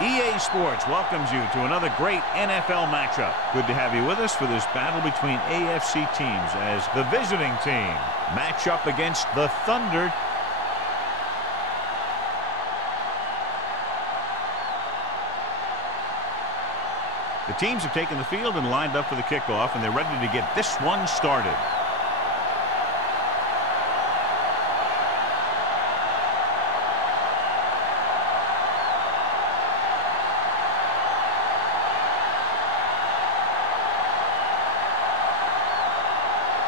EA Sports welcomes you to another great NFL matchup. Good to have you with us for this battle between AFC teams as the visiting team match up against the Thunder. The teams have taken the field and lined up for the kickoff, and they're ready to get this one started.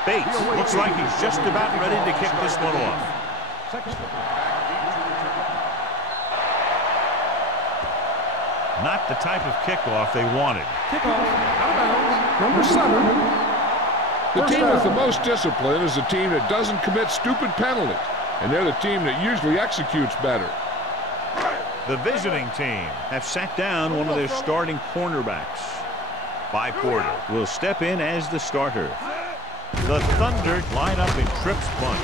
Bates looks like he's just about ready to kick this one off. Not the type of kickoff they wanted. Kickoff, out of bounds, number 7. The team with the most discipline is the team that doesn't commit stupid penalties, and they're the team that usually executes better. The visiting team have sat down one of their starting cornerbacks. By Porter will step in as the starter. The Thunder line up in trips bunch.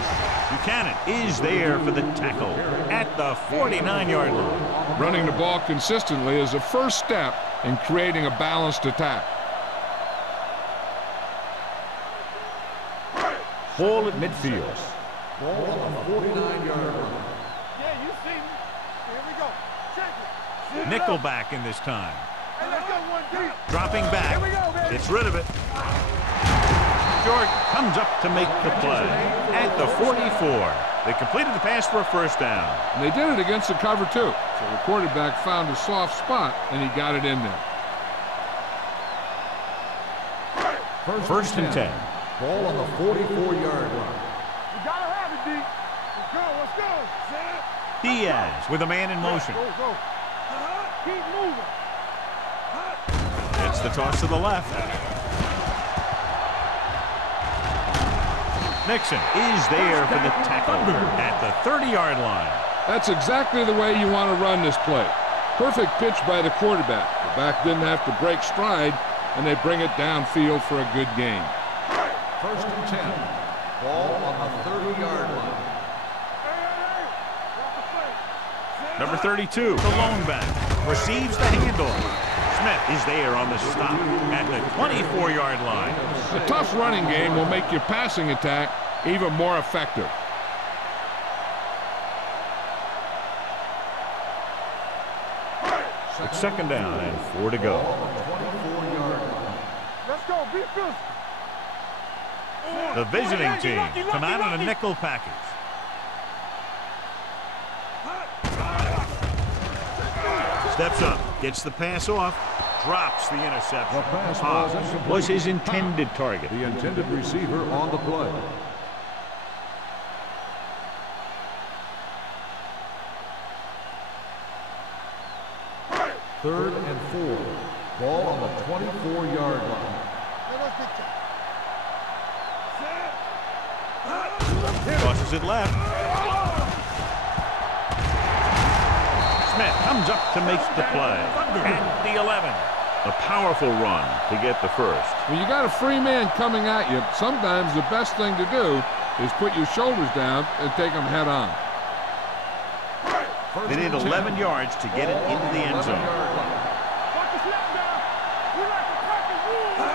Buchanan is there for the tackle at the 49-yard line. Running the ball consistently is the first step in creating a balanced attack. Ball at midfield. Ball on the 49-yard line. Yeah, you see me. Here we go. Check it. Nickelback in this time. Hey, let's go one deep. Dropping back. Here we go, baby. Gets rid of it. Jordan comes up to make the play at the 44. They completed the pass for a first down. And they did it against the cover, too. So the quarterback found a soft spot, and he got it in there. First and 10. Ball on the 44-yard line. You gotta have it, D. Let's go. Diaz with a man in motion. Go. Keep moving. It's the toss to the left. Nixon is there for the tackle at the 30-yard line. That's exactly the way you want to run this play. Perfect pitch by the quarterback. The back didn't have to break stride, and they bring it downfield for a good gain. First and 10. Ball on the 30-yard line. Number 32, the lone back, receives the handoff. Smith is there on the stop at the 24-yard line. A tough running game will make your passing attack even more effective. It's second down and 4 to go. 24-yard line. Let's go. Be physical. The visiting team come out in a nickel package. Steps up, gets the pass off, drops the interception. Hobbs was his intended target. The intended receiver on the play. Third and 4. Ball on the 24-yard line. Tosses it left. Smith comes up to make the play at the 11. A powerful run to get the first. When you got a free man coming at you, sometimes the best thing to do is put your shoulders down and take them head on. They need 11 yards to get it into the end zone.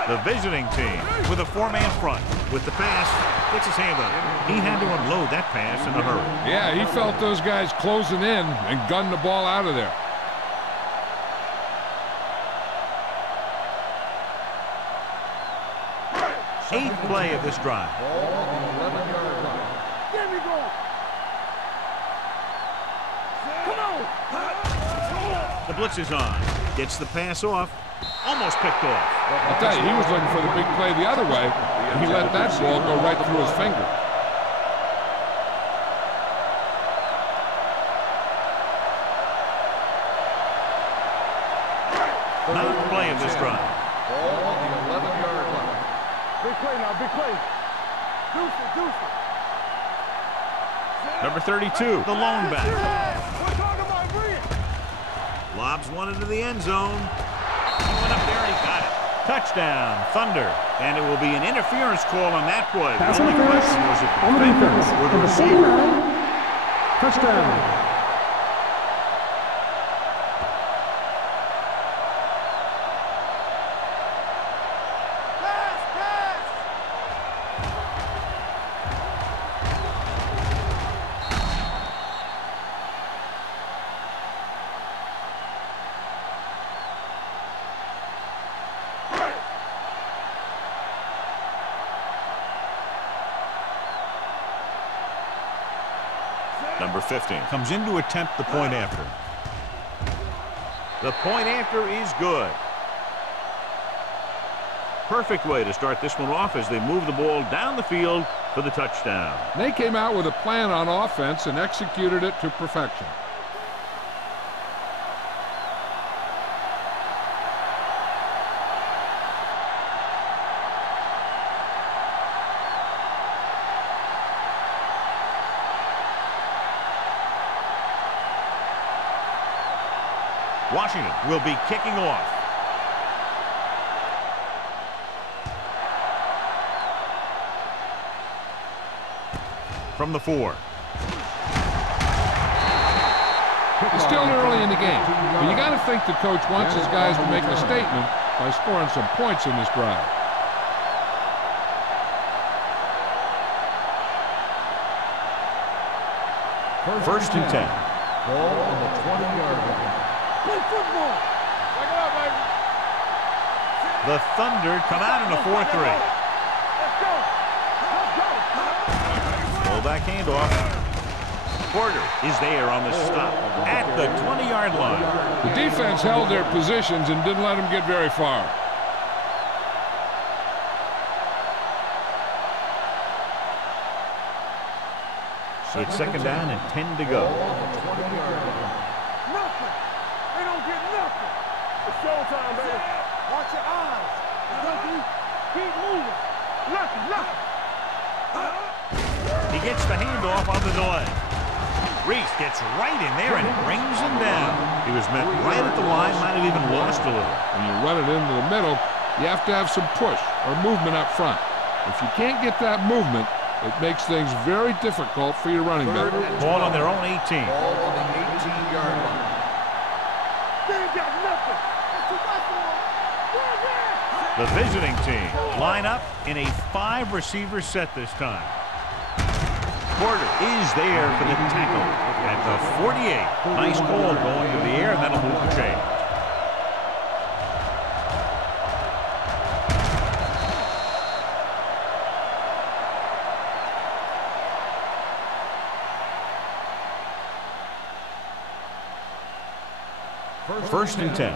The visiting team with a 4-man front. With the pass, gets his hand on it. He had to unload that pass in a hurry. Yeah, he felt those guys closing in and gunned the ball out of there. Eighth play of this drive. Ball on the 11-yard line. There we go. Come on. The blitz is on. Gets the pass off. Almost picked off. I'll tell you, he was looking for the big play the other way, and he let that ball go right through his finger. Ninth play of this drive. Ball on the 11-yard line. Big play now, big play. Deuce it. Number 32, the lone back. We're talking about Green. Lobs one into the end zone. He went up there and he got it. Touchdown, Thunder. And it will be an interference call on that play. Pass The only interference question was if on the defense. or the Number receiver. 49. Touchdown. Number 15 comes in to attempt the point after. The point after is good. Perfect way to start this one off as they move the ball down the field for the touchdown. They came out with a plan on offense and executed it to perfection. Washington will be kicking off. From the 4. It's still early in the game, but you got to think the coach wants his guys to make a statement by scoring some points in this drive. First and 10. Ball on the 20-yard line. Play football. Check it out, baby. The Thunder come out in a 4-3. Let's go. Let's go. Fullback handoff. Porter is there on the stop at the 20-yard line. The defense held their positions and didn't let them get very far. It's second down and 10 to go. Nothing. They don't get nothing. It's showtime, baby. Watch your eyes. Lucky. Keep moving. Lucky. He gets the handoff on the delay. Reese gets right in there and brings him down. He was met right at the line, might have even lost a little. When you run it into the middle, you have to have some push or movement up front. If you can't get that movement, it makes things very difficult for your running back. Ball on their own 18. Ball on the 18-yard line. They ain't got nothing. That's too much for them. The visiting team line up in a 5-receiver set this time. Porter is there for the tackle at the 48. Nice call going to the air, and that'll move the chain. First and 10.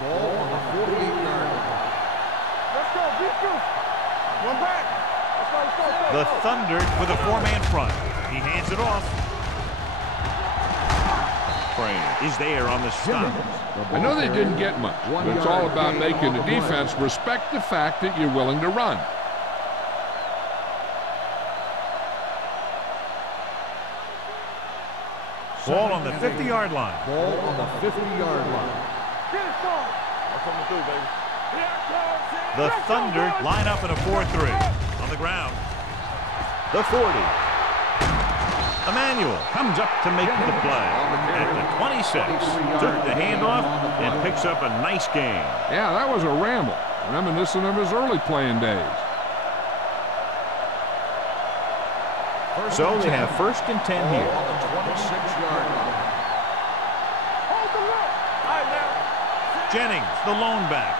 Ball on the 48-yard line. Let's go. Beat you. One back. Let's go. The Thunder with a 4-man front. He hands it off. Crane is there on the stop. I know they didn't get much, but it's all about making the defense respect the fact that you're willing to run. Ball on the 50-yard line. Ball on the 50-yard line. Get it started. I'm coming through, baby. The Thunder line up in a 4-3. On the ground. The 40. Emmanuel comes up to make the play at the 26. Took the handoff and picks up a nice gain. Yeah, that was a ramble, reminiscent of his early playing days. So they have first and 10 here. On the 26-yard line. Hold the look. All right, now. Jennings, the lone back.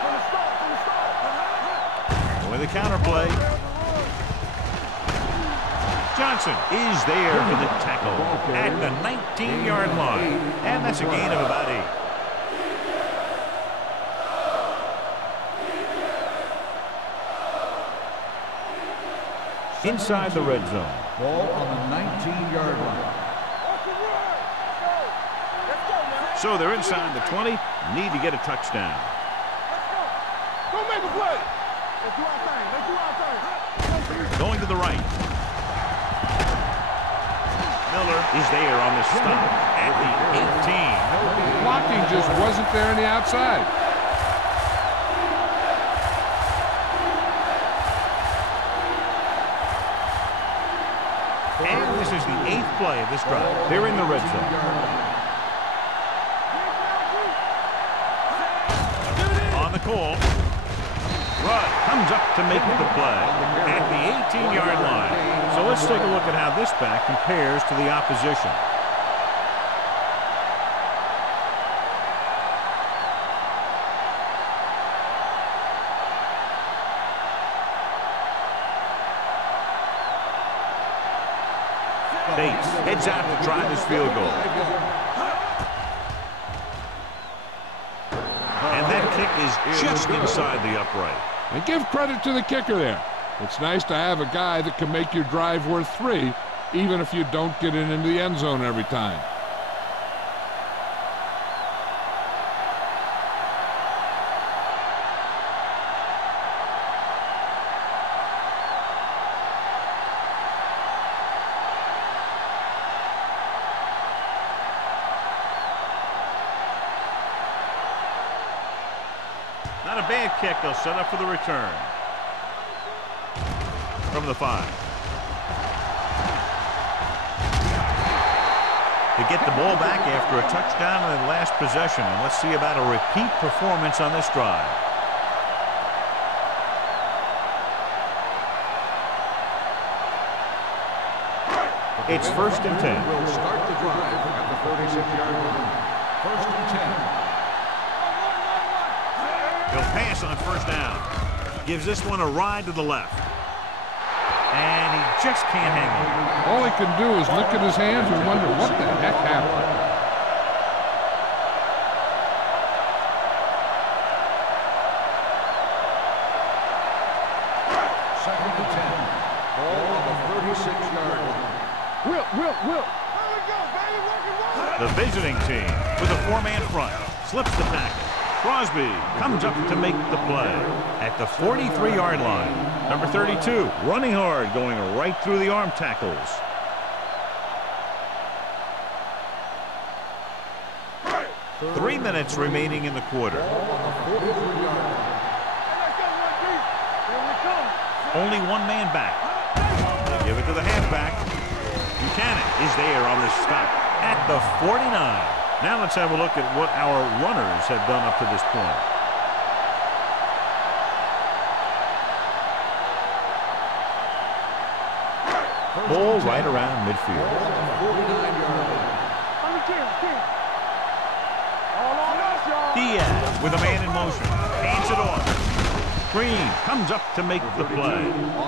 From the start. With a counter play. Johnson is there for the tackle at the 19-yard line. And that's a gain of about 8. Inside the red zone. Ball on the 19-yard line. So they're inside the 20. Need to get a touchdown. Go make a play. Let's do our thing. Let's do our thing. Going to the right. Miller is there on the stop at the 18. Blocking just wasn't there on the outside. And this is the 8th play of this drive. They're in the red zone. On the call. Rudd comes up to make the play at the 18-yard line. So let's take a look at how this back compares to the opposition. Bates heads out to try this field goal. And that kick is just inside the upright. And give credit to the kicker there. It's nice to have a guy that can make your drive worth 3, even if you don't get it into the end zone every time. Not a bad kick. They'll set up for the return. From the 5. To get the ball back after a touchdown in the last possession. And let's see about a repeat performance on this drive. It's 1st and 10. We'll start the drive at the 46-yard line. 1st and 10. He'll pass on 1st down. Gives this one a ride to the left. And he just can't hang on. All he can do is look at his hands and wonder what the heck happened. Second and 10. Ball on the 36-yard line. Will. There we go, baby. Working. The visiting team with a 4-man front slips the tackle. Crosby comes up to make the play at the 43-yard line. Number 32, running hard, going right through the arm tackles. Three minutes remaining in the quarter. Only one man back. They give it to the halfback. Buchanan is there on the stop at the 49. Now let's have a look at what our runners have done up to this point. Ball right around midfield. Diaz with a man in motion. Hands it off. Green comes up to make the play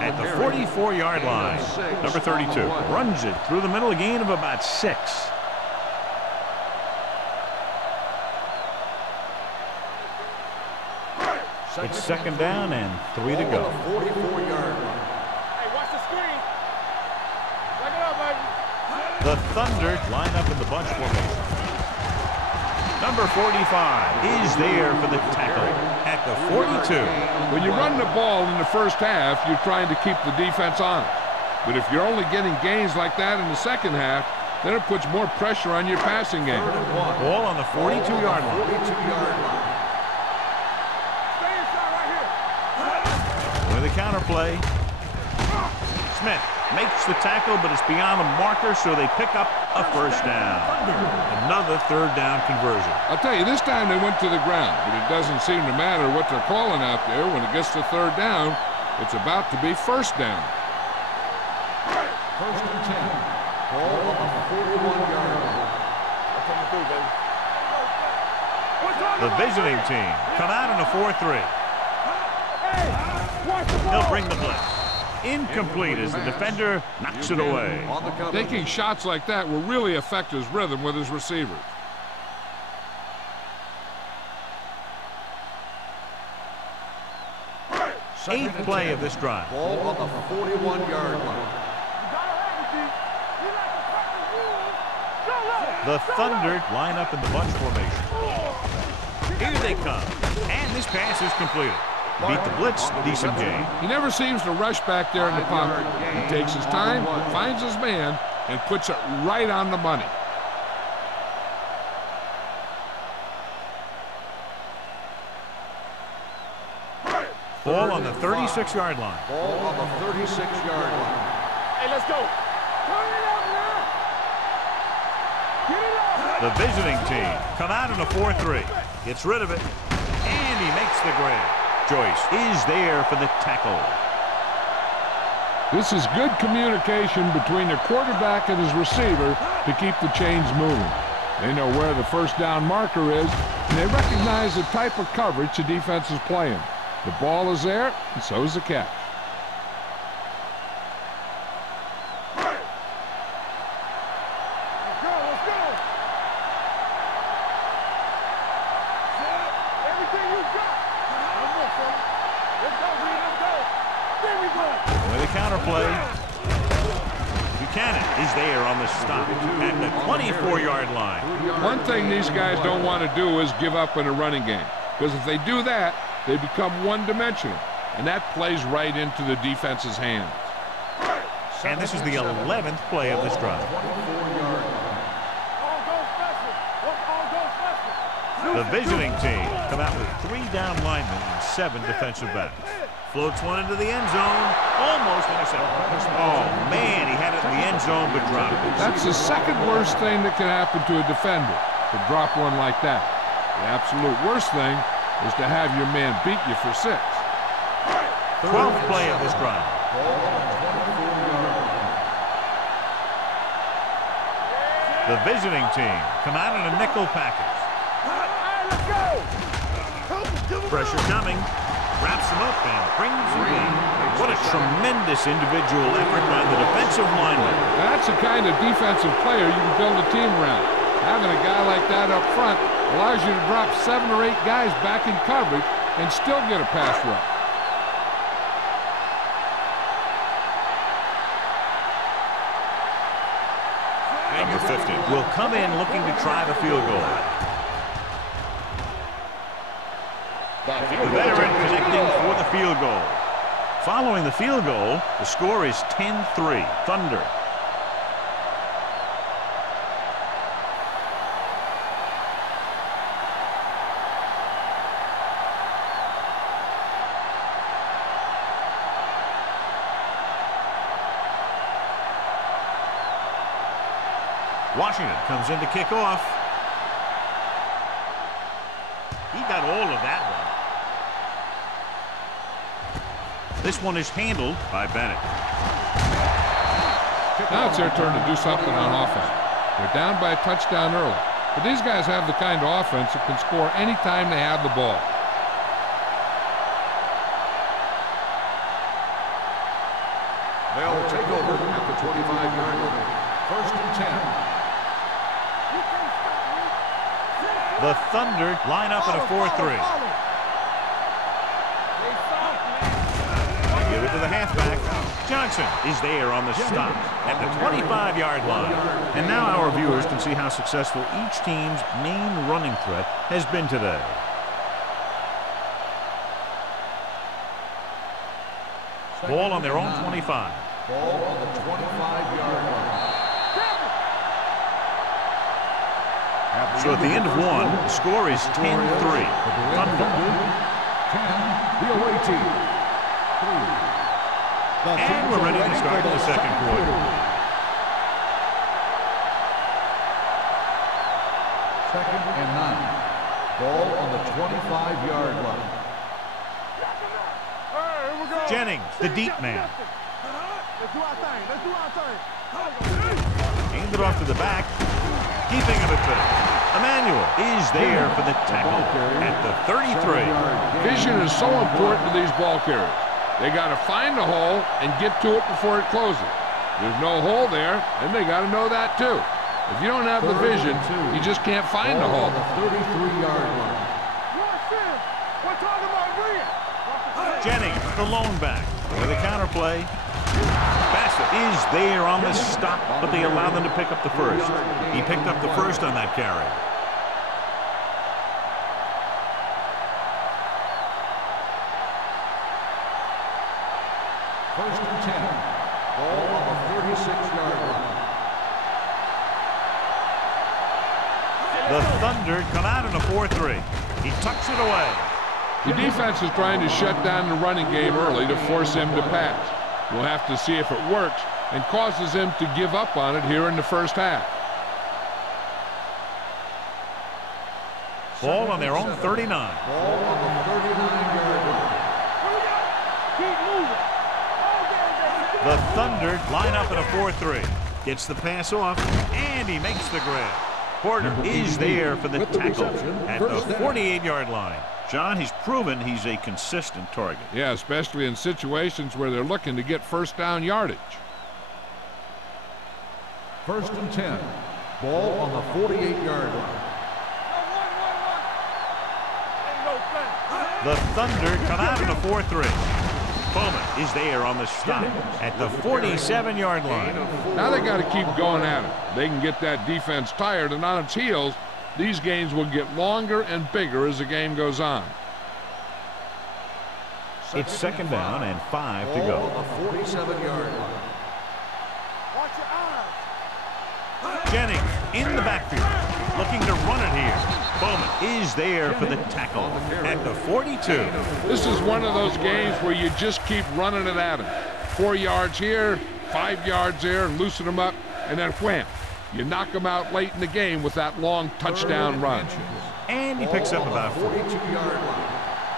at the 44-yard line. Number 32 runs it through the middle, a gain of about 6. It's 2nd down and 3 to go. 44-yard line. Hey, watch the screen. Check it out, baby. The Thunder line up in the bunch formation. Number 45 is there for the tackle at the 42. When you run the ball in the first half, you're trying to keep the defense honest. But if you're only getting gains like that in the second half, then it puts more pressure on your passing game. Ball on the 42-yard line. 42-yard line. With a counterplay. Smith makes the tackle, but it's beyond the marker, so they pick up a 1st down. Another 3rd down conversion. I'll tell you, this time they went to the ground, but it doesn't seem to matter what they're calling out there. When it gets to 3rd down, it's about to be 1st down. 1st and 10. Ball on the 41-yard line. The visiting team come out in a 4-3. They'll bring the blitz. Incomplete as the defender knocks it away. Taking shots like that will really affect his rhythm with his receivers. Eighth play of this drive. Ball on the 41-yard line. The Thunder line up in the bunch formation. Here they come. And this pass is completed. Beat the blitz, decent game. He never seems to rush back there in the pocket. He takes his time, finds his man, and puts it right on the money. Ball on the 36-yard line. Ball on the 36-yard line. Hey, let's go. Turn it up now. Get it up. The visiting team come out in a 4-3. Gets rid of it, and he makes the grab. Joyce is there for the tackle. This is good communication between the quarterback and his receiver to keep the chains moving. They know where the 1st down marker is, and they recognize the type of coverage the defense is playing. The ball is there, and so is the catch. play. Buchanan is there on the stop at the 24-yard line. One thing these guys don't want to do is give up in a running game, because if they do that, they become one-dimensional, and that plays right into the defense's hands. And this is the 11th play of this drive. The visiting team come out with 3 down linemen and 7 defensive backs. Floats one into the end zone, almost intercepted. Oh, man, he had it in the end zone, but dropped it. That's the second worst thing that can happen to a defender, to drop one like that. The absolute worst thing is to have your man beat you for 6. 12th play of this drive. The visiting team come out in a nickel package. Pressure coming. Wraps him up and brings him in. What a tremendous individual effort by the defensive lineman. That's the kind of defensive player you can build a team around. Having a guy like that up front allows you to drop 7 or 8 guys back in coverage and still get a pass rush. Number 50 will come in looking to try the field goal. The veteran connecting for the field goal. Following the field goal, the score is 10-3, Thunder. Washington comes in to kick off. He got all of that one. This one is handled by Bennett. Now it's their turn to do something on offense. They're down by a touchdown early. But these guys have the kind of offense that can score anytime they have the ball. They'll take over at the 25-yard line. 1st and 10. The Thunder line up in a 4-3. They give it to the halfback. Johnson is there on the stop at the 25-yard line. And now our viewers can see how successful each team's main running threat has been today. Ball on their own 25. Ball on the 25-yard line. So at the end of one, the score is 10-3. Thunder. 10, the away team. 3. And we're ready to start the second quarter. Second and 9. Ball on the 25-yard line. Jennings, the deep man. Hand it off to the back. Keeping him at bay. Emmanuel is there for the tackle at the 33. Vision is so important to these ball carriers. They got to find the hole and get to it before it closes. There's no hole there, and they got to know that too. If you don't have the vision, you just can't find the hole. The 33-yard line. Jennings, the lone back, with a counter play. Bassett is there on the stop, but they allow them to pick up the first. He picked up the first on that carry. First and 10. Ball on the 36-yard line. The Thunder come out in a 4-3. He tucks it away. The defense is trying to shut down the running game early to force him to pass. We'll have to see if it works and causes him to give up on it here in the first half. Ball on their own 39. Ball on the 39-yard line. The Thunder line up in a 4-3. Gets the pass off, and he makes the grab. Porter is there for the tackle at the 48-yard line. John, he's proven he's a consistent target. Yeah, especially in situations where they're looking to get first down yardage. First and 10. Ball on the 48-yard line. The Thunder come out in a 4-3. Bowman is there on the stop at the 47-yard line. Now they got to keep going at it. They can get that defense tired and on its heels. These games will get longer and bigger as the game goes on. It's second down and 5 to go. On the 47-yard line. Watch your eyes. Jennings in the backfield, looking to run it here. Bowman is there for the tackle at the 42. This is one of those games where you just keep running it at him. 4 yards here, 5 yards there, loosen them up, and then wham. You knock them out late in the game with that long touchdown run. And he picks up about 4. 42-yard line.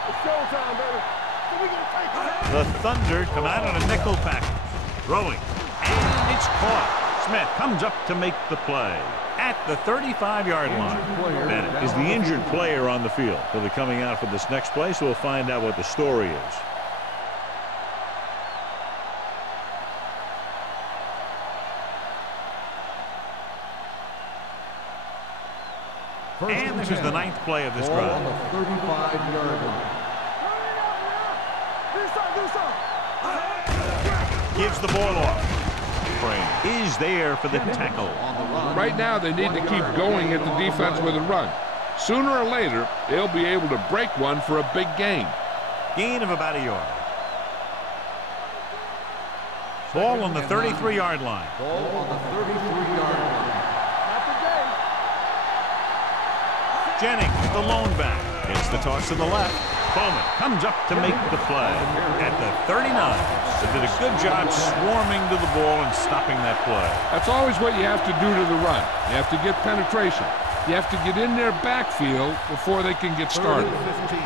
It's showtime, baby. So we gonna take it. The Thunder come out on a nickel package. Throwing. And it's caught. Smith comes up to make the play at the 35-yard line. Bennett is the injured player on the field. He'll be coming out for this next play, so we'll find out what the story is. And this is the 9th play of this Ball drive. on the 35-yard line. Gives the ball off. Crane is there for the tackle. Right now they need to keep going at the defense with a run. Sooner or later, they'll be able to break one for a big gain. Gain of about a yard. Ball on the 33-yard line. Ball on the 33-yard line. Jennings, the lone back, gets the toss to the left. Bowman comes up to make the play at the 39. They did a good job swarming to the ball and stopping that play. That's always what you have to do to the run. You have to get penetration. You have to get in their backfield before they can get started.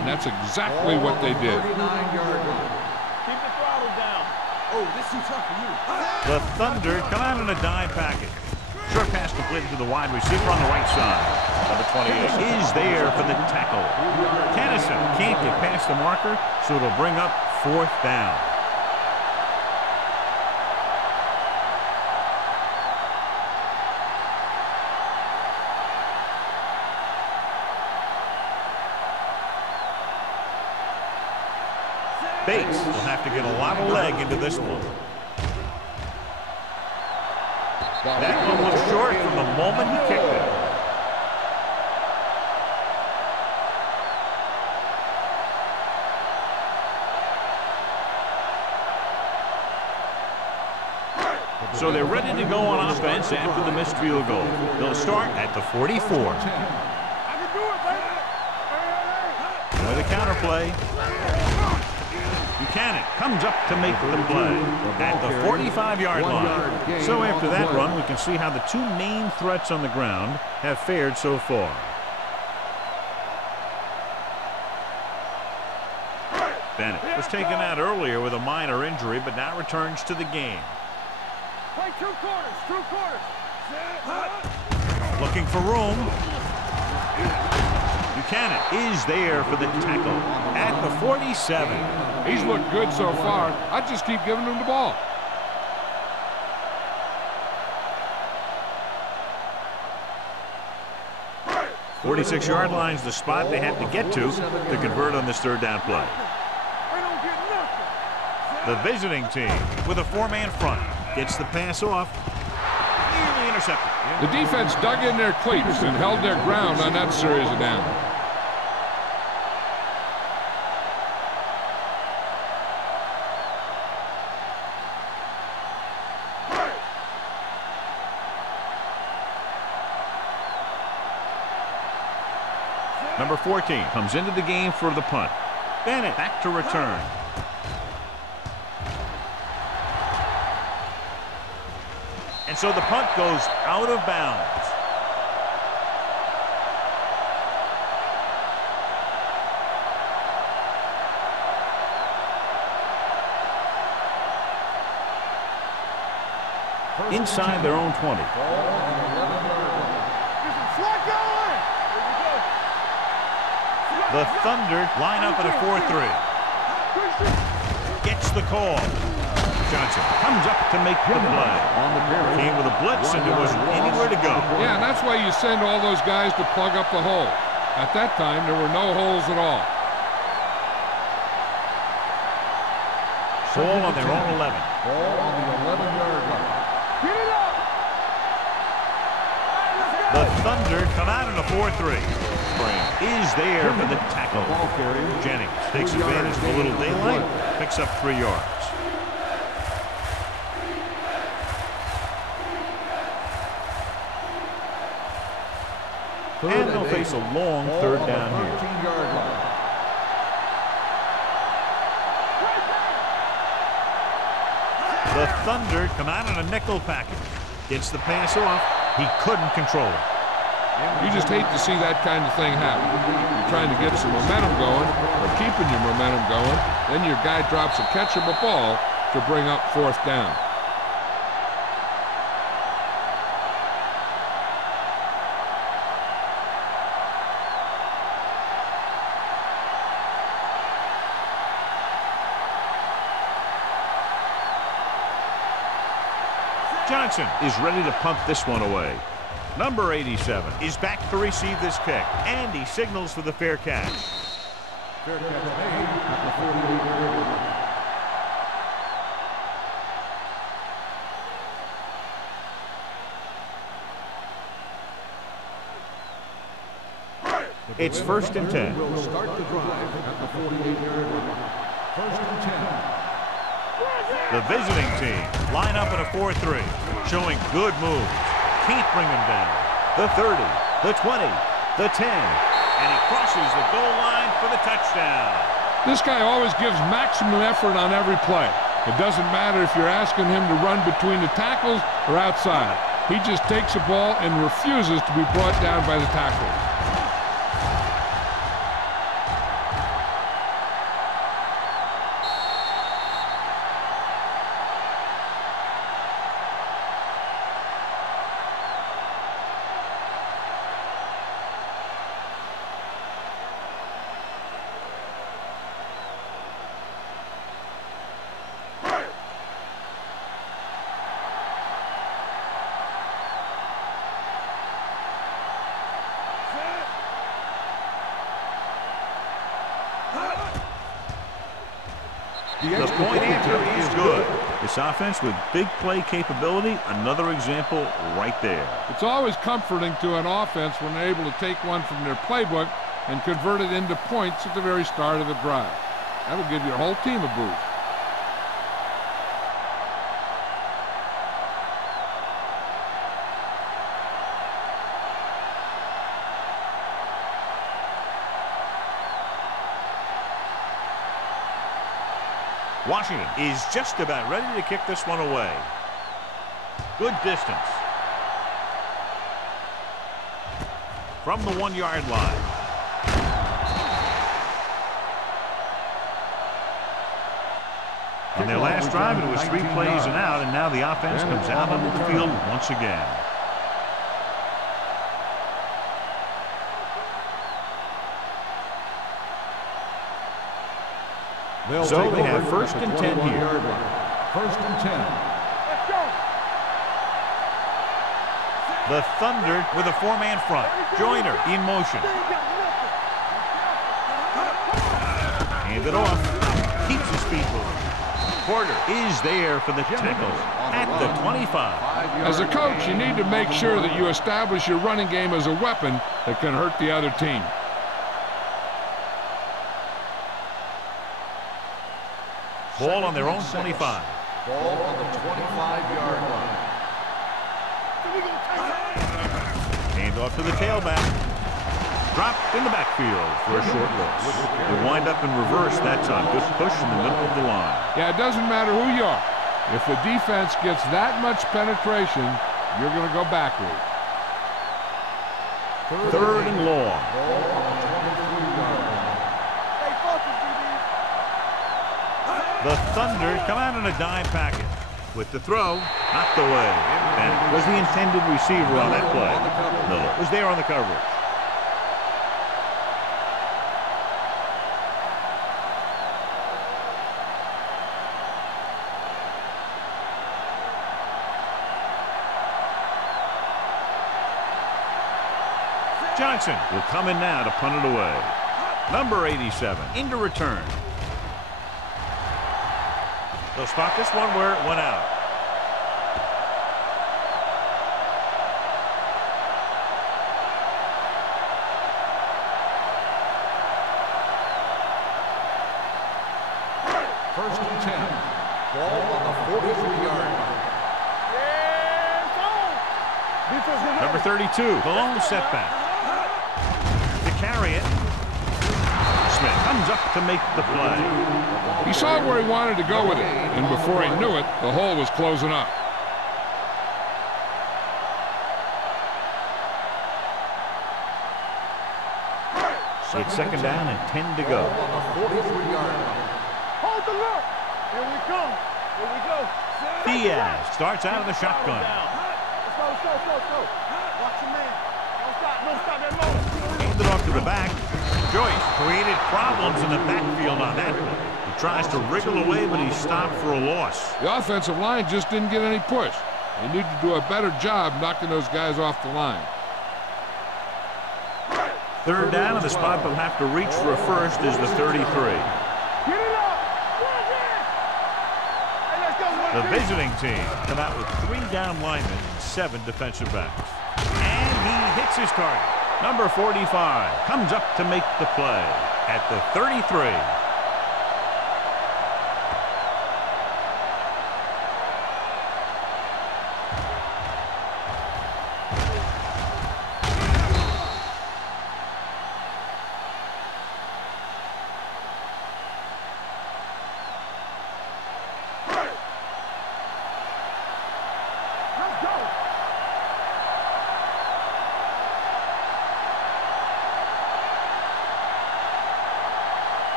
And that's exactly what they did. 39-yard line. Keep the throttle down. Oh, this is tough for you. The Thunder come out in a dime package. Short pass completed to the wide receiver on the right side. Number 28 is there for the tackle. Kennison can't get past the marker, so it'll bring up 4th down. Bates will have to get a lot of leg into this one. That one was short from the moment he kicked it. So they're ready to go on offense after the missed field goal. They'll start at the 44. I can do it, baby. With a counter play. Buchanan comes up to make the play at the 45-yard line. So after that run, we can see how the two main threats on the ground have fared so far. Bennett was taken out earlier with a minor injury, but now returns to the game. Play 2 quarters, 2 quarters. Looking for room. Buchanan is there for the tackle at the 47. He's looked good so far. I just keep giving him the ball. The 46-yard line's the spot they have to get to convert on this 3rd down play. They don't get nothing. The visiting team with a 4-man front gets the pass off. Nearly intercepted. The defense dug in their cleats and held their ground on that series of downs. Number 14 comes into the game for the punt. Bennett back to return. And so the punt goes out of bounds. Inside their own 20. The Thunder line up at a 4-3. Gets the call. Johnson comes up to make the play. Came with a blitz and there wasn't anywhere to go. Yeah, and that's why you send all those guys to plug up the hole. At that time, there were no holes at all. Ball on their own 11. Ball on the 11-yard line. Get it up! The Thunder come out in a 4-3. Is there for the tackle. Ball carrier. Jennings takes advantage of a little daylight, picks up 3 yards. And they'll face a long third down here. 13-yard line. The Thunder come out in a nickel package. Gets the pass off. He couldn't control it. You just hate to see that kind of thing happen. You're trying to get some momentum going, or keeping your momentum going, then your guy drops a catchable ball to bring up 4th down. Johnson is ready to pump this one away. Number 87 is back to receive this kick, and he signals for the fair catch. Fair catch made at the 48-yard line. It's 1st and 10. Will start the drive at the 48-yard line. 1st and 10. The visiting team line up in a 4-3, showing good moves. Can't bring him down. The 30, the 20, the 10, and he crosses the goal line for the touchdown. This guy always gives maximum effort on every play. It doesn't matter if you're asking him to run between the tackles or outside. He just takes the ball and refuses to be brought down by the tackles. The point answer is good. This offense with big play capability, another example right there. It's always comforting to an offense when they're able to take one from their playbook and convert it into points at the very start of the drive. That'll give your whole team a boost. Washington is just about ready to kick this one away. Good distance. From the 1-yard line. On their last drive, it was 3 plays and out, and now the offense comes out onto the field once again. So they have 1st and 10 here. 1st and 10. Let's go! The Thunder with a 4-man front. Joyner in motion. Hand it off. Keeps his feet moving. Porter is there for the tackle at the 25. As a coach, you need to make sure that you establish your running game as a weapon that can hurt the other team. Ball on their own 25. Ball on the 25-yard line. Hand off to the tailback. Dropped in the backfield for a short loss. They wind up in reverse that time. Good push in the middle of the line. Yeah, it doesn't matter who you are. If the defense gets that much penetration, you're going to go backward. 3rd and long. Ball on the 23-yard line. Stay focused, DB. The Thunder come out in a dime package. With the throw, knocked away. And was the intended receiver on that play. Miller was there on the coverage. Johnson will come in now to punt it away. Number 87 into return. They'll start this one where it went out. First and 10. Ball on the 43-yard line. Number 32, the lone setback. To carry it. Smith comes up to make the play. He saw where he wanted to go with it, and before he knew it, the hole was closing up. It's second down and 10 to go. On the 43-yard line. Hold the look. Here we come. Here we go. Diaz starts out of the shotgun. Let's go, let's go, let's go, let's go. Watch your man. Don't stop, don't stop that motor. Handed off to the back. Joyce created problems in the backfield on that one. He tries to wriggle away, but he's stopped for a loss. The offensive line just didn't get any push. They need to do a better job knocking those guys off the line. Third down, and the spot they'll have to reach for a first is the 33. Get it up. Hey, let's go. The visiting team come out with 3 down linemen and 7 defensive backs. And he hits his target. Number 45 comes up to make the play at the 33.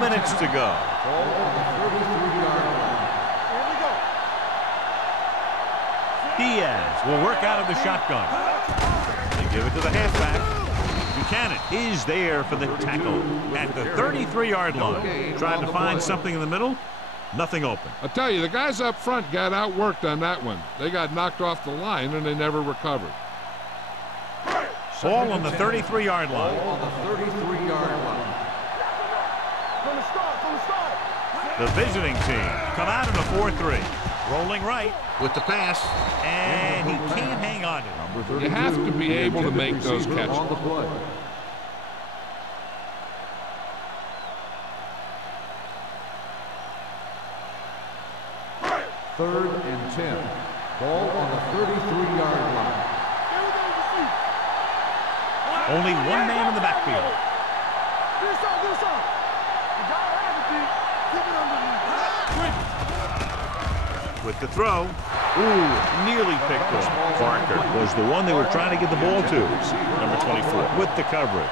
Minutes to go. Ball on the 33-yard line. Here we go. Diaz will work out of the shotgun. They give it to the halfback. Buchanan is there for the tackle at the 33-yard line. Trying to find something in the middle. Nothing open. I tell you, the guys up front got outworked on that one. They got knocked off the line and they never recovered. Ball on the 33-yard line. Ball on the 33-yard line. From the start, from the start. The visiting team come out in a 4-3. Rolling right with the pass, and he can't hang on to it. You have to be able to make those catches. On the play. Third and 10. Ball on the 33-yard line. Only one man in the backfield. This up, this up. You gotta have it, D. Keep it underneath. With the throw. Ooh, nearly picked off. Parker was the one they were trying to get the ball to. Number 24 with the coverage.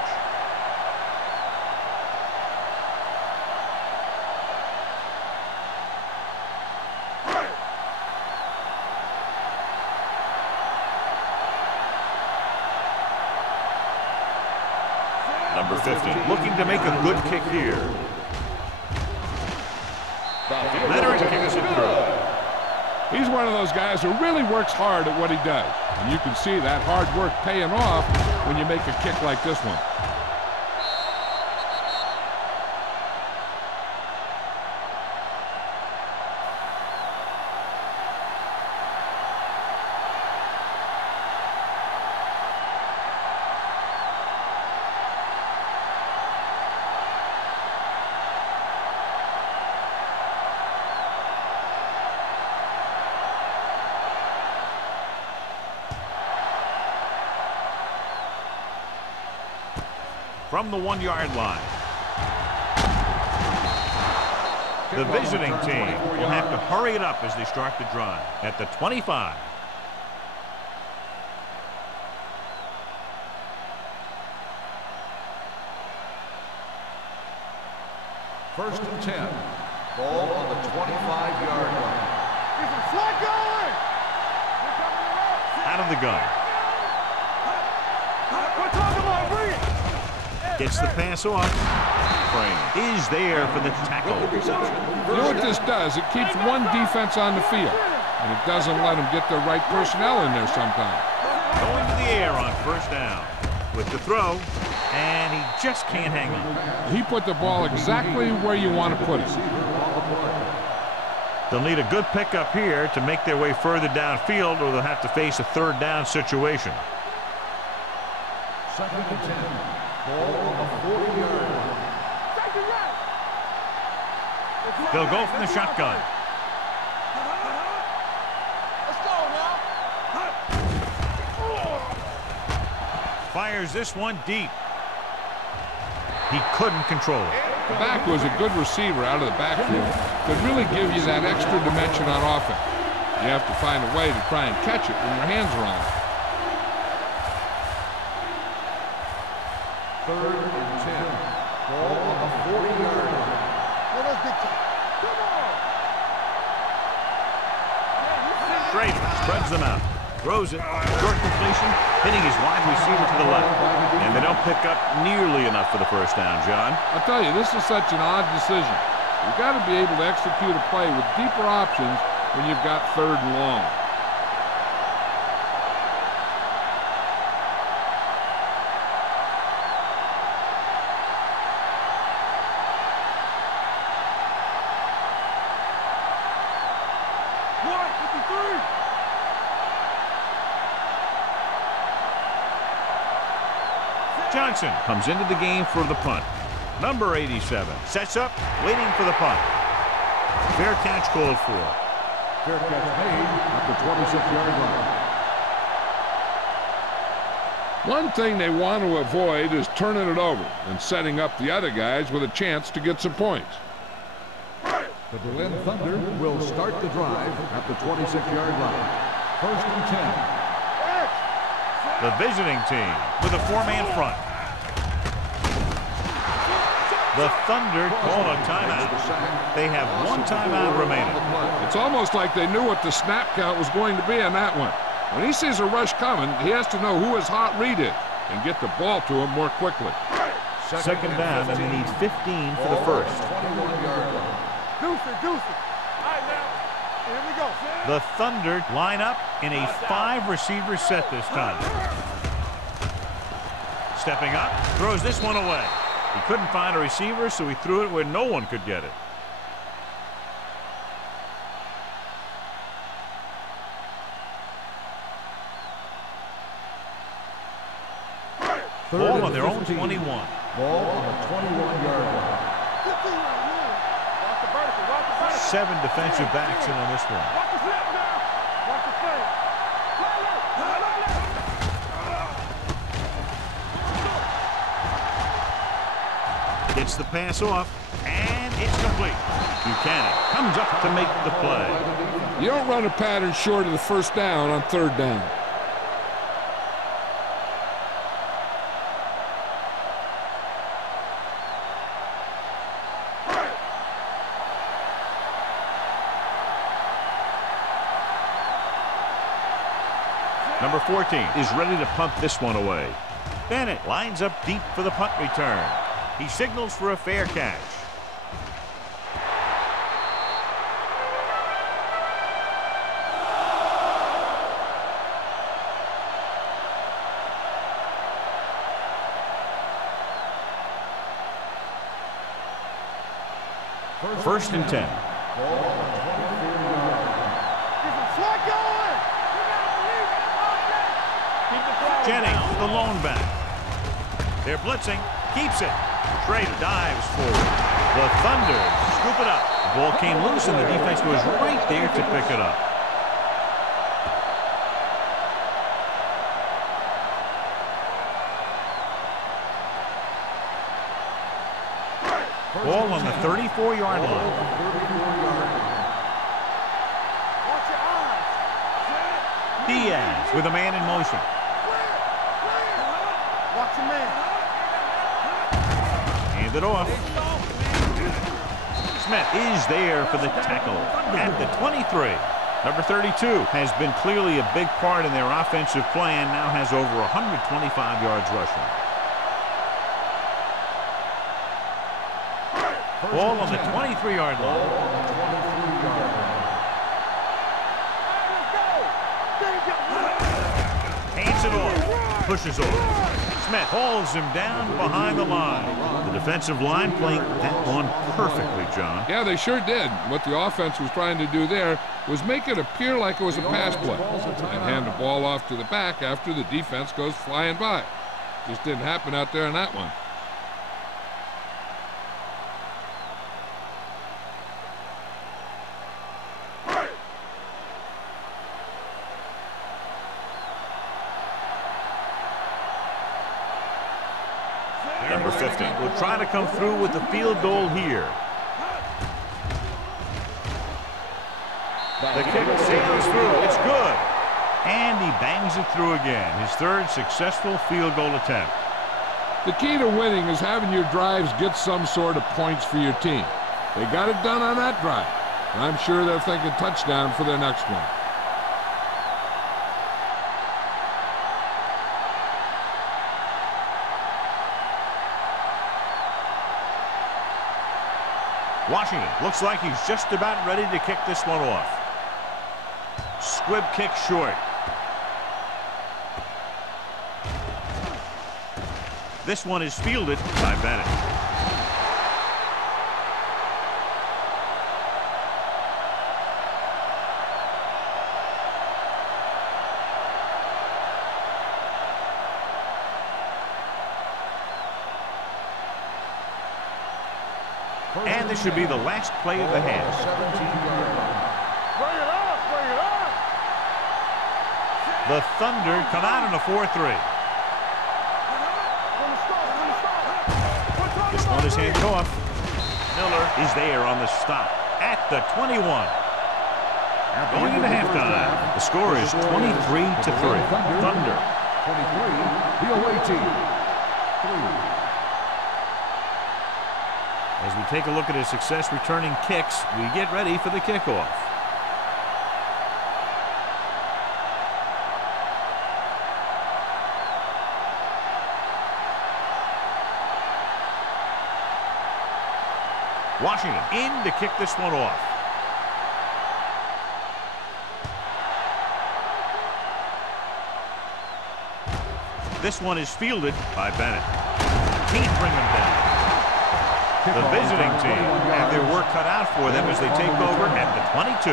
Number 50 looking to make a good kick here. Leonard kicks it through. He's one of those guys who really works hard at what he does. And you can see that hard work paying off when you make a kick like this one. From the 1-yard line. The visiting team will have to hurry it up as they start the drive at the 25. First and 10. Ball on the 25-yard line. He's a flat going. Out of the gun. We're talking about bring it. Gets the pass off. Frame is there for the tackle. You know what this does? It keeps one defense on the field, and it doesn't let them get the right personnel in there sometimes. Going to the air on first down. with the throw, and he just can't hang on. He put the ball exactly where you want to put it. They'll need a good pickup here to make their way further downfield, or they'll have to face a third down situation. 2nd and 10. Ball on the 40-yard line. They'll go from the shotgun. Let's go now. Fires this one deep. He couldn't control it. The back was a good receiver out of the backfield. Could really give you that extra dimension on offense. You have to find a way to try and catch it when your hands are on it. 3rd and 10. Ball on the 40-yard line. Let us big time. Come on. Schrader spreads them out. Throws it. Short completion. Hitting his wide receiver to the left. And they don't pick up nearly enough for the first down, John. I'll tell you, this is such an odd decision. You've got to be able to execute a play with deeper options when you've got 3rd and long. Johnson comes into the game for the punt. Number 87 sets up, waiting for the punt. Fair catch called for. Fair catch made at the 26-yard line. One thing they want to avoid is turning it over and setting up the other guys with a chance to get some points. The Berlin Thunder will start the drive at the 26-yard line. 1st and 10. The visiting team with a 4-man front. The Thunder call a timeout. They have 1 timeout remaining. It's almost like they knew what the snap count was going to be on that one. When he sees a rush coming, he has to know who his hot read is and get the ball to him more quickly. 2nd down, and they need 15 for the first. 21-yard line. Deuce it. All right, now. Here we go. The Thunder line up in a 5-receiver set this time. Stepping up, throws this one away. He couldn't find a receiver, so he threw it where no one could get it. Ball on their own 21. Ball on the 21-yard line. 7 defensive backs in on this one. Watch his left now. Watch the play. Gets the pass off, and it's complete. Buchanan comes up to make the play. You don't run a pattern short of the first down on 3rd down. Number 14 is ready to punt this one away. Bennett lines up deep for the punt return. He signals for a fair catch. First and 10. Jennings, the lone back. They're blitzing. Keeps it. Schrader dives forward. The Thunder scoop it up. The ball came loose, and the defense was right there to pick it up. Ball on the 34-yard line. Diaz with a man in motion. Watch your man. Hand it off. Smith is there for the tackle at the 23. Number 32 has been clearly a big part in their offensive plan. Now has over 125 yards rushing. Ball on the 23-yard line. Hands it off. Pushes off. Smith hauls him down behind the line. The defensive line playing that one perfectly, John. Yeah, they sure did. What the offense was trying to do there was make it appear like it was a pass play and hand the ball off to the back after the defense goes flying by. Just didn't happen out there on that one. Number 50 will try to come through with the field goal here. The kick sails through. It's good. And he bangs it through again. His third successful field goal attempt. The key to winning is having your drives get some sort of points for your team. They got it done on that drive. And I'm sure they're thinking touchdown for their next one. Washington looks like he's just about ready to kick this one off. Squib kick short. This one is fielded by Bennett. And this should be the last play of the half. Bring it up, bring it up. The Thunder come out in a 4-3. This one is handed off. Miller is there on the stop at the 21. Going into halftime, the score is 23-3. Thunder. 23, the away team. 3. As we take a look at his success returning kicks, we get ready for the kickoff. Washington in to kick this one off. This one is fielded by Bennett. Can't bring him down. The visiting team have their work cut out for them as they take over at the 22.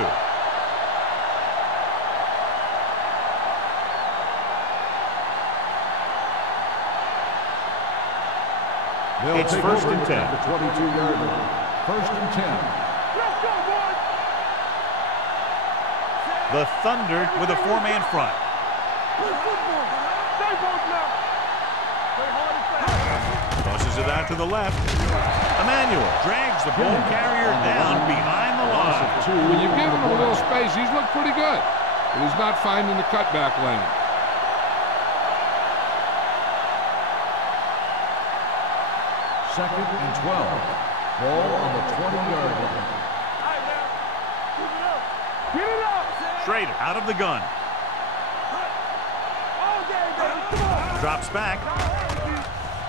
It's first and 10. The 22-yard line. First and 10. Let's go, boys. The Thunder with a four-man front. Play football. Stay both now. Play hard and fast. Tosses it out to the left. Emmanuel drags the ball carrier down behind the line. When you give him a little space, he's looked pretty good. But he's not finding the cutback lane. Second and 12. Ball on the 20-yard line. All right, now. Keep it up. Get it up. Schrader out of the gun. All day, baby. Come on. Drops back.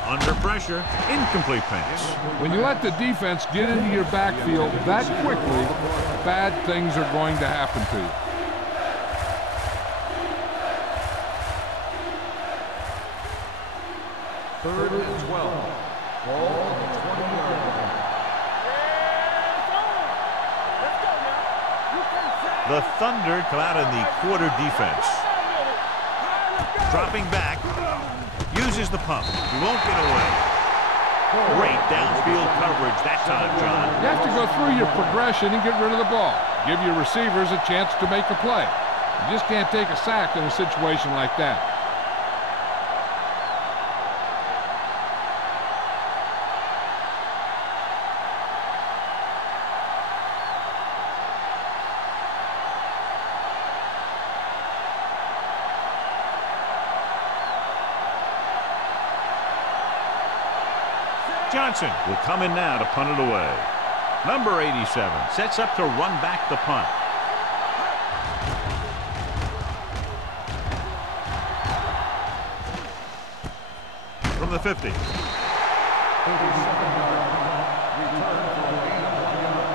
Under pressure. Incomplete pass. When you let the defense get into your backfield that quickly, bad things are going to happen to you. Third and 12. Ball on the 20-yard line. The Thunder come out in the quarter defense. Dropping back. Uses the pump. He won't get away. Great downfield coverage that time, John. You have to go through your progression and get rid of the ball. Give your receivers a chance to make a play. You just can't take a sack in a situation like that. Johnson will come in now to punt it away. Number 87 sets up to run back the punt. From the 50. 37-yard line. Return for a gain of 1 yard.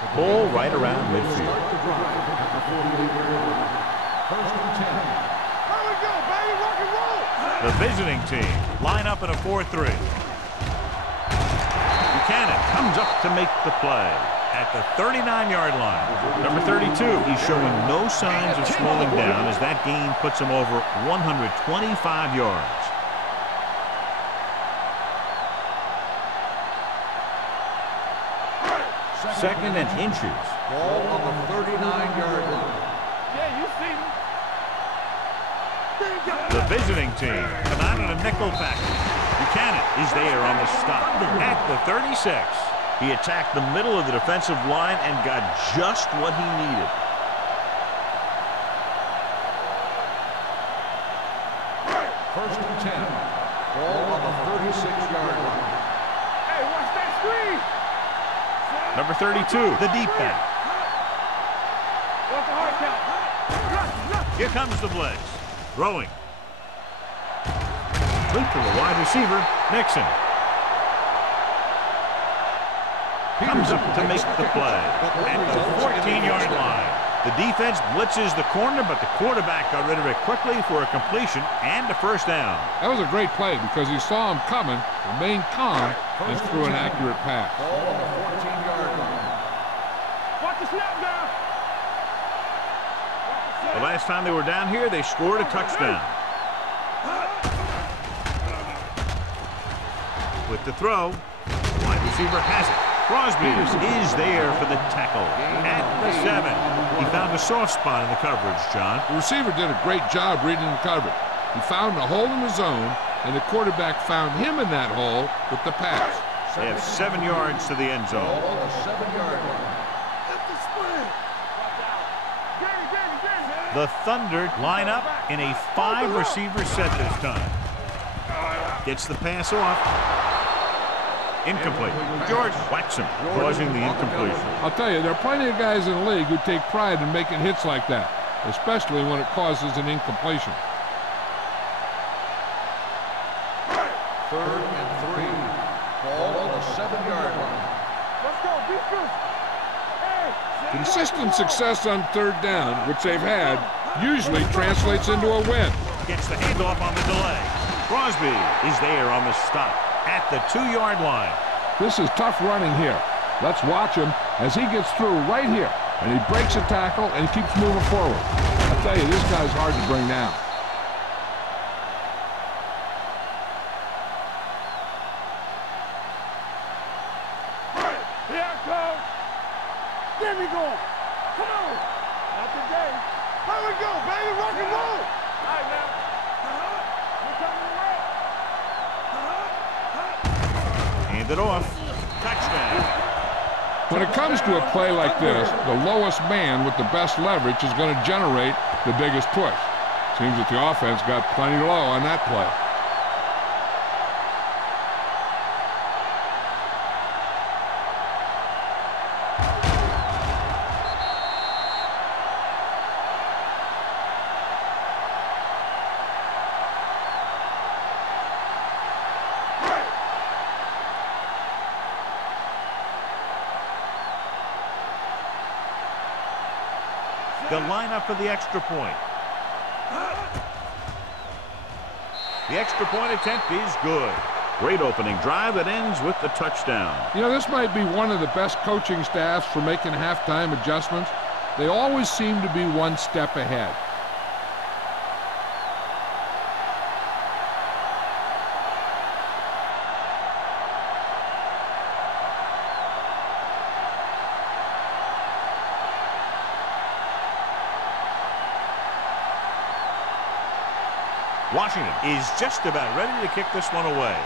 The pull right around midfield. Start the drive at the 48-yard line. First and 10. Here we go, baby. Rock and roll. The visiting team line up in a 4-3. Buchanan comes up to make the play at the 39-yard line. Number 32, he's showing no signs of slowing down as that gain puts him over 125 yards. Second and inches. Ball on the 39-yard line. Yeah, you see me. The visiting team come out in a nickel package. Buchanan is there on the stop at the 36. He attacked the middle of the defensive line and got just what he needed. First and 10. Ball on the 36-yard line. Hey, watch that screen. Number 32, the deep back. What's the hard count? Here comes the blitz. Throwing. Loop to the wide receiver, Nixon. Comes up to make the play at the 14-yard line. The defense blitzes the corner, but the quarterback got rid of it quickly for a completion and a first down. That was a great play because he saw him coming, remained calm, and threw an accurate pass. Ball on the 14-yard line. Watch the snap down. The last time they were down here, they scored a touchdown. With the throw, wide receiver has it. Crosby is there for the tackle at the 7. He found a soft spot in the coverage, John. The receiver did a great job reading the coverage. He found a hole in the zone, and the quarterback found him in that hole with the pass. They have 7 yards to the end zone. Ball on the 7-yard line. The Thunder line up in a 5-receiver set this time. Gets the pass off. Incomplete. George whacks him, causing the incompletion. I'll tell you, there are plenty of guys in the league who take pride in making hits like that, especially when it causes an incompletion. Third and 3. Ball on the 7-yard line. Let's go. Be good. Hey. Consistent success on third down, which they've had, usually translates into a win. Gets the handoff on the delay. Crosby is there on the stop at the 2-yard line. This is tough running here. Let's watch him as he gets through right here, and he breaks a tackle and keeps moving forward. I tell you, this guy's hard to bring down. Here I come. There we go. Come on. Not today. Here we go, baby. Rock and roll. All right, now. We're coming around. Hand it off. Touchdown. When it comes to a play like this, the lowest man with the best leverage is going to generate the biggest push. Seems that the offense got plenty low on that play. They'll line up for the extra point. The extra point attempt is good. Great opening drive that ends with the touchdown. You know, this might be one of the best coaching staffs for making halftime adjustments. They always seem to be one step ahead. Washington is just about ready to kick this one away.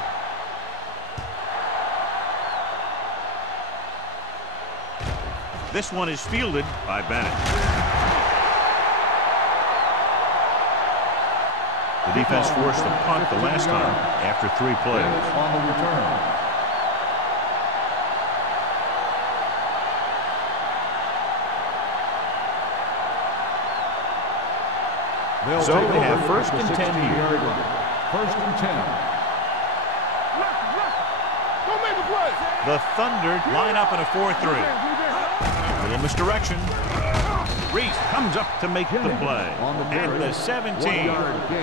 This one is fielded by Bennett. The defense forced a punt the last time after 3 plays. On the return. So they have first and 10 here. First and 10. Don't make a play. The Thunder line up in a 4-3. Little misdirection. Reese comes up to make the play at the 17.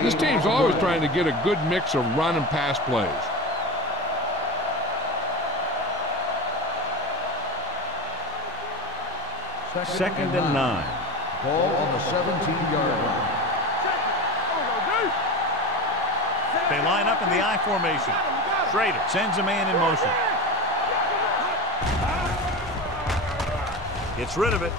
This team's always trying to get a good mix of run and pass plays. Second and 9. Ball on the 17-yard line. They line up in the I formation. Schrader sends a man in motion. Gets rid of it.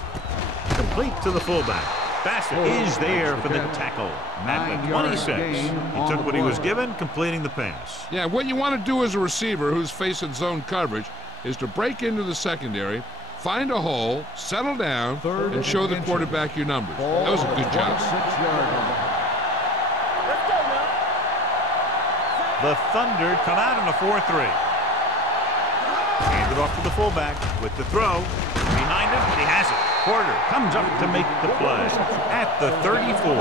Complete to the fullback. Bassett is there for the tackle at the 26. He took what he was given, completing the pass. Yeah, what you want to do as a receiver who's facing zone coverage is to break into the secondary, find a hole, settle down, and show the quarterback your numbers. That was a good job. The Thunder come out in a 4-3. Hand it off to the fullback with the throw. Behind him, and he has it. Porter comes up to make the play at the 34.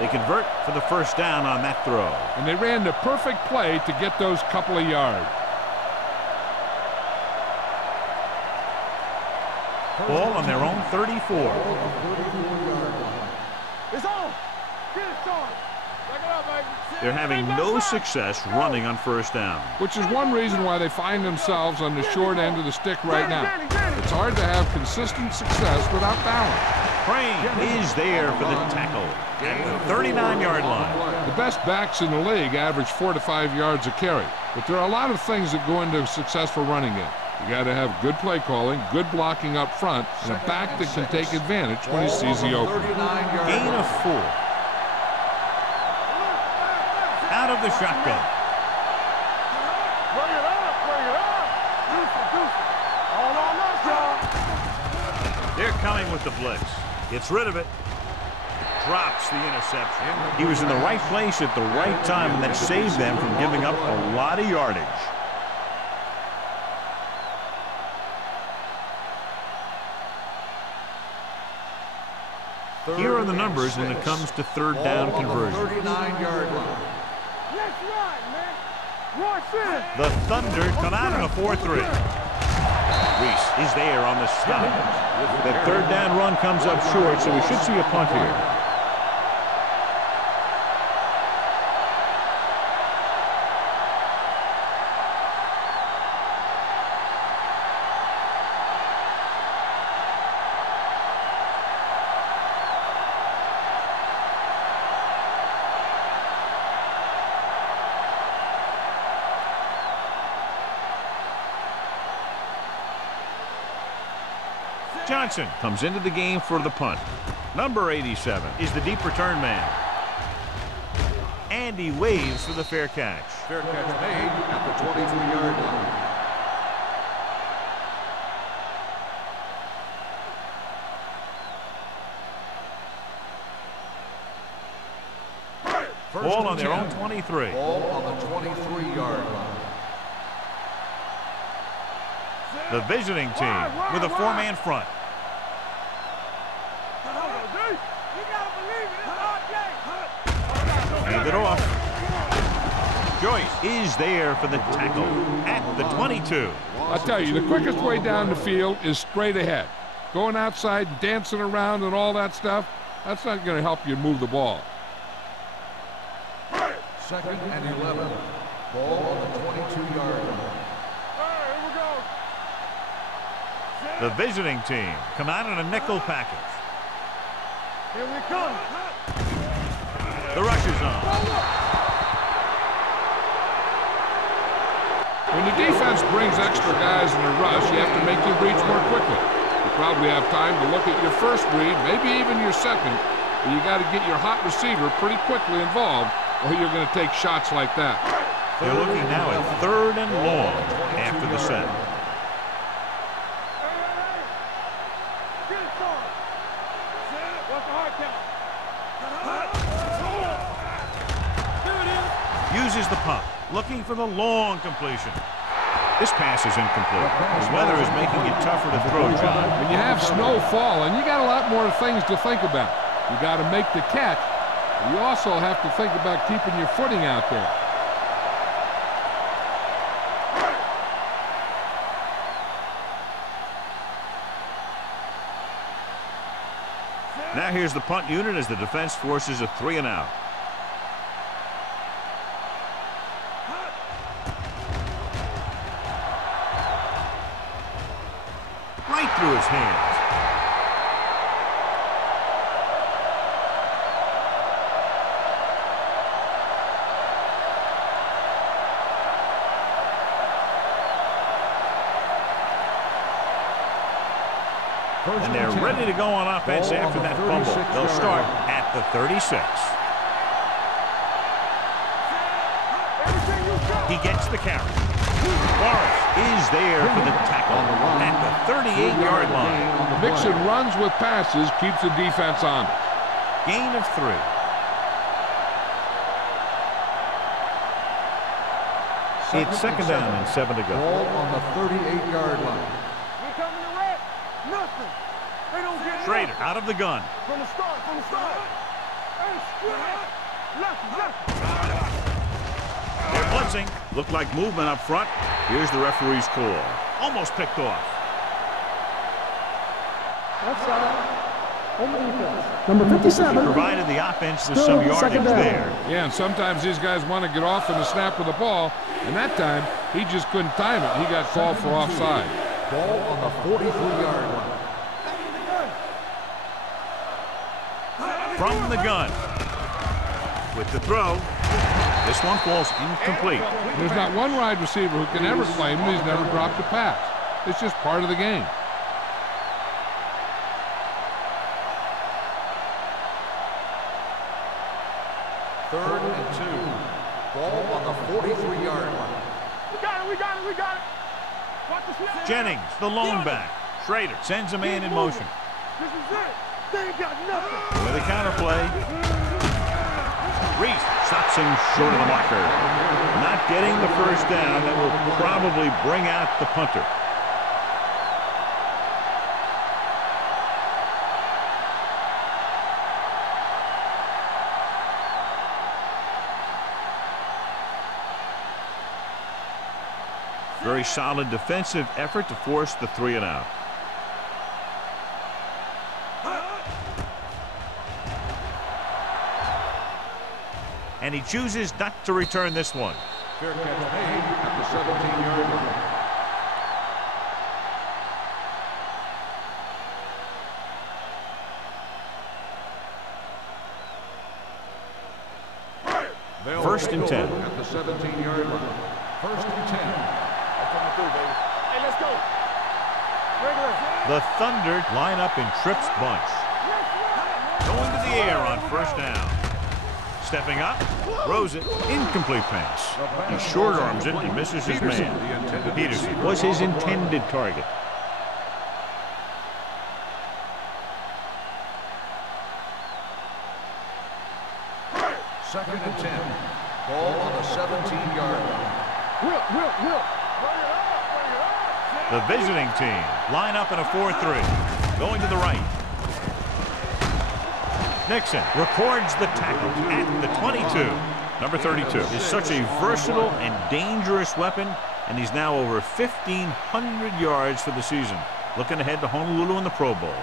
They convert for the first down on that throw. And they ran the perfect play to get those couple of yards. Ball on their own 34. It's on. Get it started. Back it up, baby. They're having no success running on first down. Which is one reason why they find themselves on the short end of the stick right now. It's hard to have consistent success without balance. Crane is there for the tackle at the 39-yard line. The best backs in the league average 4 to 5 yards a carry. But there are a lot of things that go into a successful running game. You got to have good play calling, good blocking up front, and a back that can take advantage when he sees the opening. Gain of 4. Out of the shotgun. Bring it up, bring it up. Deuce it. All on us, y'all. They're coming with the blitz. Gets rid of it. Drops the interception. He was in the right place at the right time, and that saved them from giving up a lot of yardage. Here are the numbers when it comes to third down conversion. 39-yard line. Let's run, man. Rush in. The Thunder come out in a 4-3. Reese is there on the stop. That third down run comes up short, so we should see a punt here. Johnson comes into the game for the punt. Number 87 is the deep return man. And he waves for the fair catch. Fair catch made at the 23-yard line. Ball on their own 23. Ball on the 23-yard line. The visiting team with a 4-man front. Hand it off. Joyce is there for the tackle at the 22. I'll tell you, the quickest way down the field is straight ahead. Going outside, dancing around and all that stuff, that's not going to help you move the ball. Second and 11. Ball on the 22-yard line. The visiting team come out in a nickel package. Here we come. The rush is on. When the defense brings extra guys in a rush, you have to make your reads more quickly. You probably have time to look at your first read, maybe even your second, but you got to get your hot receiver pretty quickly involved, or you're going to take shots like that. They're looking now at 3rd and long after the set. Uses the pump, looking for the long completion. This pass is incomplete. The weather is making it tougher to throw, John. When you have snow falling, you got a lot more things to think about. You got to make the catch. But you also have to think about keeping your footing out there. Now here's the punt unit as the defense forces a 3-and-out. Right through his hands. And they're ready to go on offense after that fumble. They'll start at the 36. He gets the carry. Morris is there for the tackle at the 38-yard line. Mixon runs with passes, keeps the defense on it. Gain of 3. It's second down and 7 to go. Ball on the 38-yard line. We coming to wreck? Nothing. They don't get Schrader out of the gun. From the start, from the start. Hey, left. They're blitzing. Looked like movement up front. Here's the referee's call. Almost picked off. Number 57. Provided the offense with some yardage there. Yeah, and sometimes these guys want to get off in the snap of the ball, and that time he just couldn't time it. He got called for offside. Ball on the 43-yard line. From the gun. With the throw. This one falls incomplete. There's not one wide receiver who can ever claim he's never dropped a pass. It's just part of the game. Third and 2. Ball on the 43-yard line. We got it. Watch the snap. Jennings, the lone back. Schrader sends a man in motion. This is it. They ain't got nothing. With a counterplay. Reese stops him short of the marker. Not getting the first down. That will probably bring out the punter. Very solid defensive effort to force the 3-and-out. And he chooses not to return this one. Fair catch made at the 17-yard line. First and 10. At the 17-yard line. First and 10. Hey, let's go. The Thunder line up in Tripp's bunch. Going to the air on first down. Stepping up, throws it, incomplete pass. He short arms it and misses his man. Peterson was his intended target. Second and 10. Ball on the 17-yard line. Will. The visiting team line up in a 4-3. Going to the right. Nixon records the tackle at the 22. Number 32 is such a versatile and dangerous weapon, and he's now over 1,500 yards for the season. Looking ahead to Honolulu in the Pro Bowl.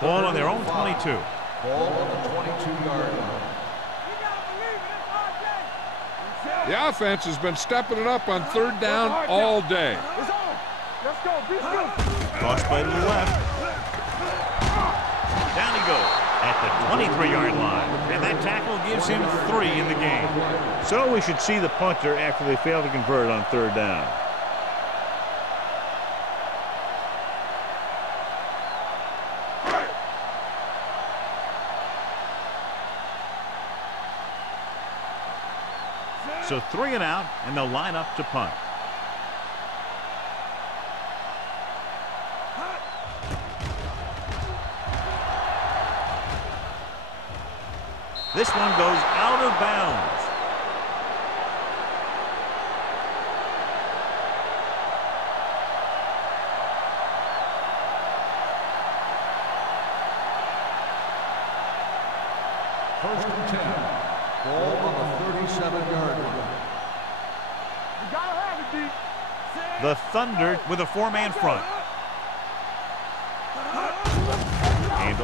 Ball on their own 22. Ball on the 22-yard line. The offense has been stepping it up on third down all day. It's on. Let's go. Be still. Tossed by the left. Down he goes at the 23-yard line. And that tackle gives him 3 in the game. So we should see the punter after they fail to convert on third down. So 3-and-out, and they'll line up to punt. This one goes out of bounds. First and 10. Ball on the 37-yard line. You gotta have it, D. The Thunder with a 4-man front.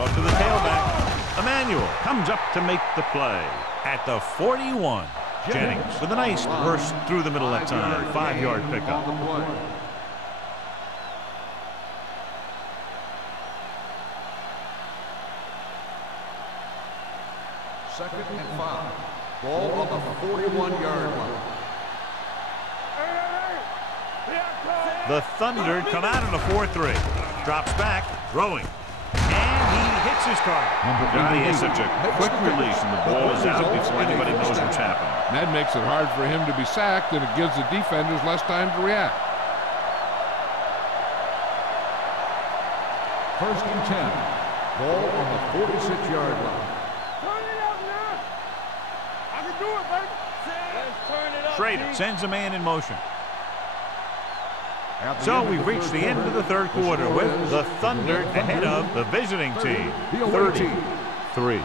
off to the tailback. Emmanuel comes up to make the play at the 41. Jennings with a nice burst through the middle that time. 5-yard pickup. Second and 5. Ball on the 41-yard line. The Thunder come out in a 4-3. Drops back, throwing. And he hits his target. He has such a quick release, and the ball is out before anybody knows what's happening. That makes it hard for him to be sacked, and it gives the defenders less time to react. First and 10. Ball on the 46-yard line. Turn it up now. I can do it, baby. Let's turn it up. Schrader sends a man in motion. So we've reached the end of the third quarter with the Thunder ahead of the visiting team, 33.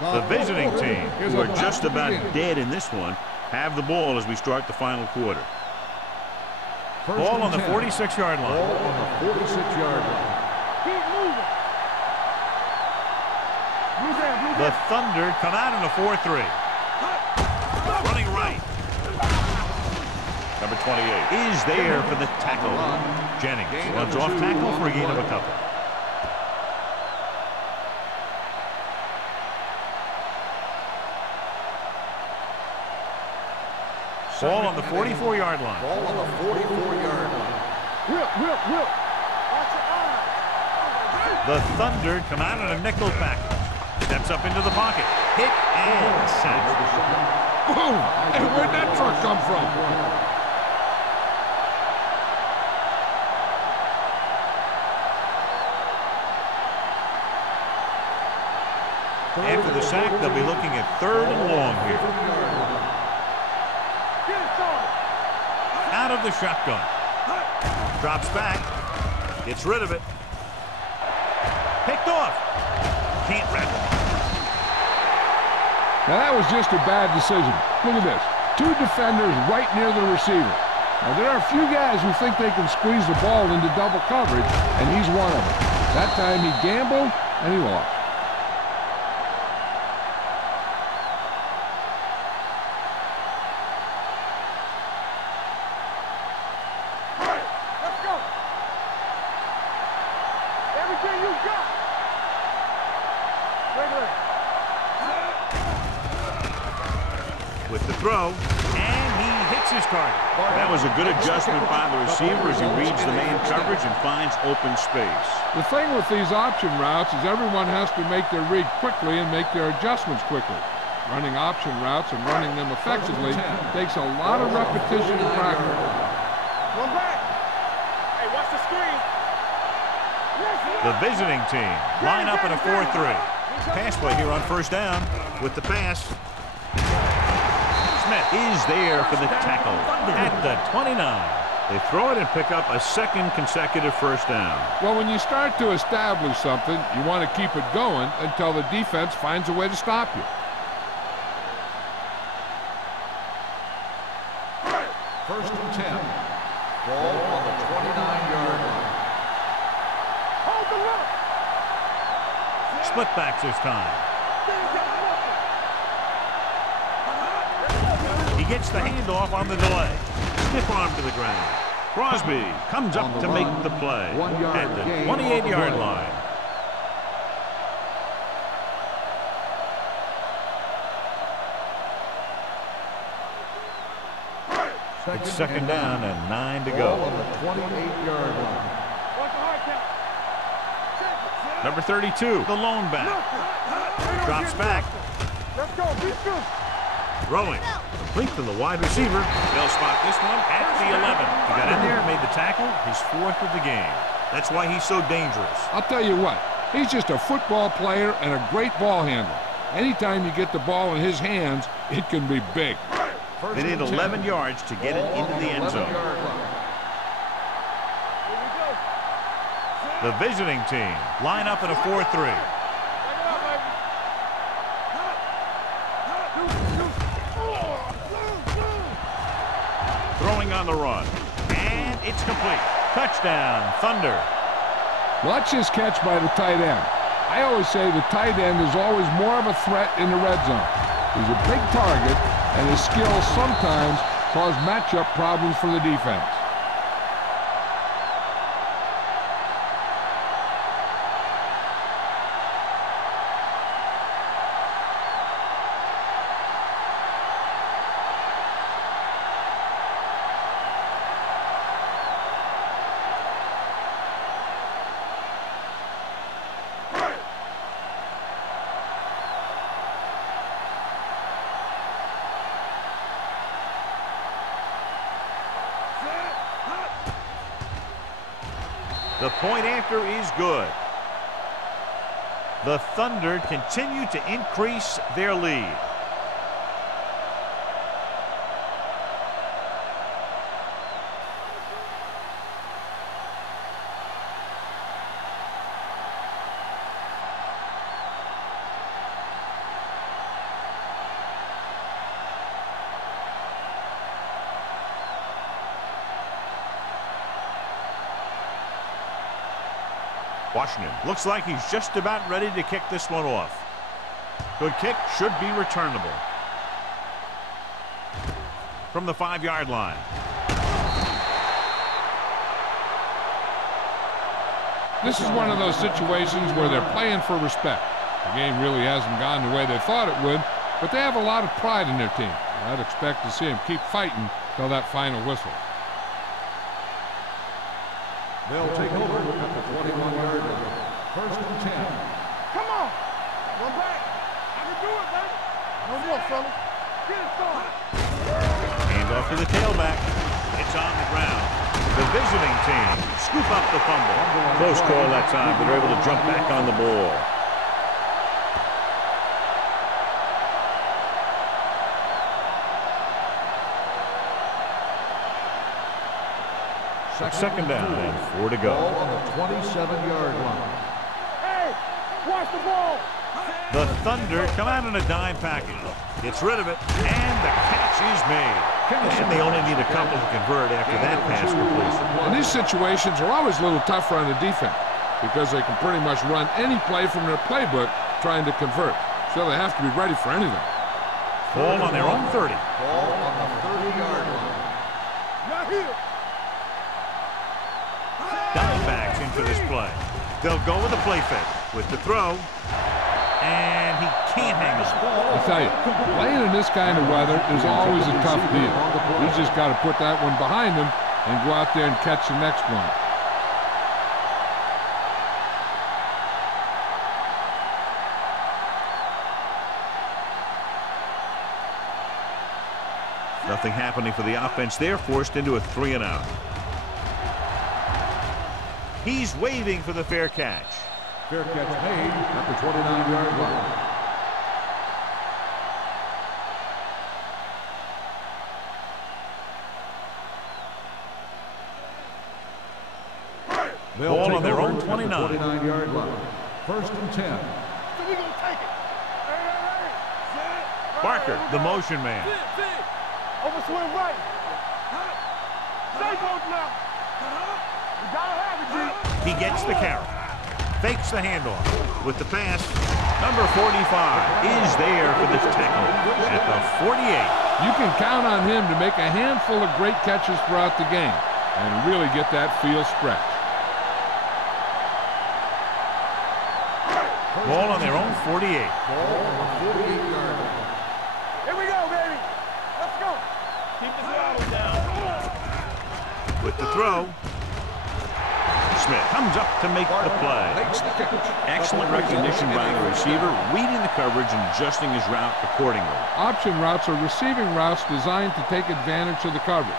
The visiting team, who are just about dead in this one, have the ball as we start the final quarter. Ball on the 46-yard line. Ball on the 46-yard line. Keep moving. The Thunder come out in a 4-3. Running right. Number 28 is there for the tackle. Jennings runs off tackle for a gain of a couple. Ball on the 44-yard line. Ball on the 44-yard line. Whip. Watch your eyes. The Thunder come out in a nickel package. Steps up into the pocket. Hit and sack. Boom! Hey, where'd that truck come from? After the sack, they'll be looking at 3rd and long here. Out of the shotgun. Drops back. Gets rid of it. Picked off. Can't wrap it. Now that was just a bad decision. Look at this. 2 defenders right near the receiver. Now there are a few guys who think they can squeeze the ball into double coverage, and he's one of them. That time he gambled, and he lost. With the throw, and he hits his target. That was a good adjustment by the receiver as he reads the man coverage and finds open space. The thing with these option routes is everyone has to make their read quickly and make their adjustments quickly. Running option routes and running them effectively takes a lot of repetition and practice. One back. Hey, watch the screen. The visiting team line up in a 4-3. Pass play here on first down with the pass. Smith is there for the tackle at the 29. They throw it and pick up a second consecutive first down. Well, when you start to establish something, you want to keep it going until the defense finds a way to stop you. First and 10. Ball on the 29-yard line. Hold the look. Split backs this time. He gets the handoff on the delay. Stiff arm to the ground. Crosby comes up to make the play at the 28-yard line. It's second down and 9 to go. Ball on the 28-yard line. Watch the hard count. Number 32, the lone back. Drops back. Let's go. Be good. Throwing. Complete to the wide receiver. They'll spot this one at the 11. He got in there and made the tackle, his 4th of the game. That's why he's so dangerous. I'll tell you what, he's just a football player and a great ball handler. Anytime you get the ball in his hands, it can be big. They need 11 yards to get it into the end zone. The visiting team line up in a 4-3. Throwing on the run. And it's complete. Touchdown, Thunder. Watch this catch by the tight end. I always say the tight end is always more of a threat in the red zone. He's a big target, and his skills sometimes cause matchup problems for the defense. The point after is good. The Thunder continue to increase their lead. Washington looks like he's just about ready to kick this one off. Good kick, should be returnable. From the 5-yard line. This is one of those situations where they're playing for respect. The game really hasn't gone the way they thought it would, but they have a lot of pride in their team. I'd expect to see them keep fighting till that final whistle. They'll take over at the 21-yard line. First and 10. Come on. Run back. I can do it, baby. No more, fellas. Get it started. Hand off to the tailback. It's on the ground. The visiting team scoop up the fumble. Close call that time, but they're able to jump back on the ball. Second down and 4 to go. Ball on the 27-yard line. Hey, watch the ball. The Thunder come out in a dime package. Gets rid of it, and the catch is made. And they only need a couple to convert after that pass completion. And these situations are always a little tougher on the defense because they can pretty much run any play from their playbook trying to convert. So they have to be ready for anything. Ball on their own 30. Ball on the 30-yard line. Not here. Dimebacks in for this play. They'll go with a play fake with the throw, and he can't hang the ball. I tell you, playing in this kind of weather is always a tough deal. He's just got to put that one behind him and go out there and catch the next one. Nothing happening for the offense. They're forced into a 3-and-out. He's waving for the fair catch. Fair catch made at the 29-yard line. Ball on their own 29. 29-yard line. First and 10. So we gonna take it. Hey. Barker, the motion man. Overswing right. Stay both now. You gotta have it, G. He gets the carry. Fakes the handoff. With the pass, number 45 is there for this tackle at the 48. You can count on him to make a handful of great catches throughout the game and really get that field stretch. Ball on their own 48. Ball on the 48-yard line. Here we go, baby. Let's go. Keep the throttle down. With the throw, Smith comes up to make the play. Excellent recognition by the receiver, reading the coverage and adjusting his route accordingly. Option routes are receiving routes designed to take advantage of the coverage.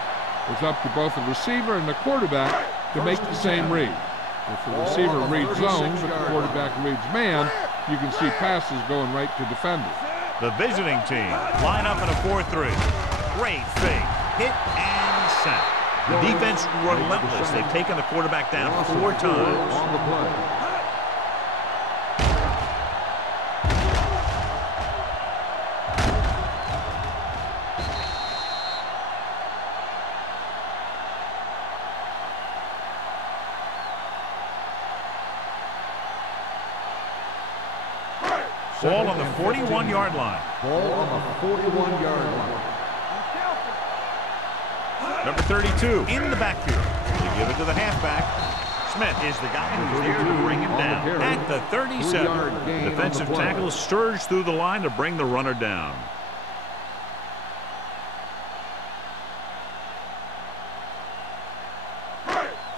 It's up to both the receiver and the quarterback to make the same read. If the receiver reads zone, but the quarterback reads man, you can see passes going right to defenders. The visiting team line up in a 4-3. Great fake. Hit and sack. The defense relentless. They've taken the quarterback down 4 times. On the play. Ball on the 41-yard line. Ball on the 41-yard line. Number 32 in the backfield. They give it to the halfback. Smith is the guy who's there to bring him down at the 37. Defensive tackles surge through the line to bring the runner down.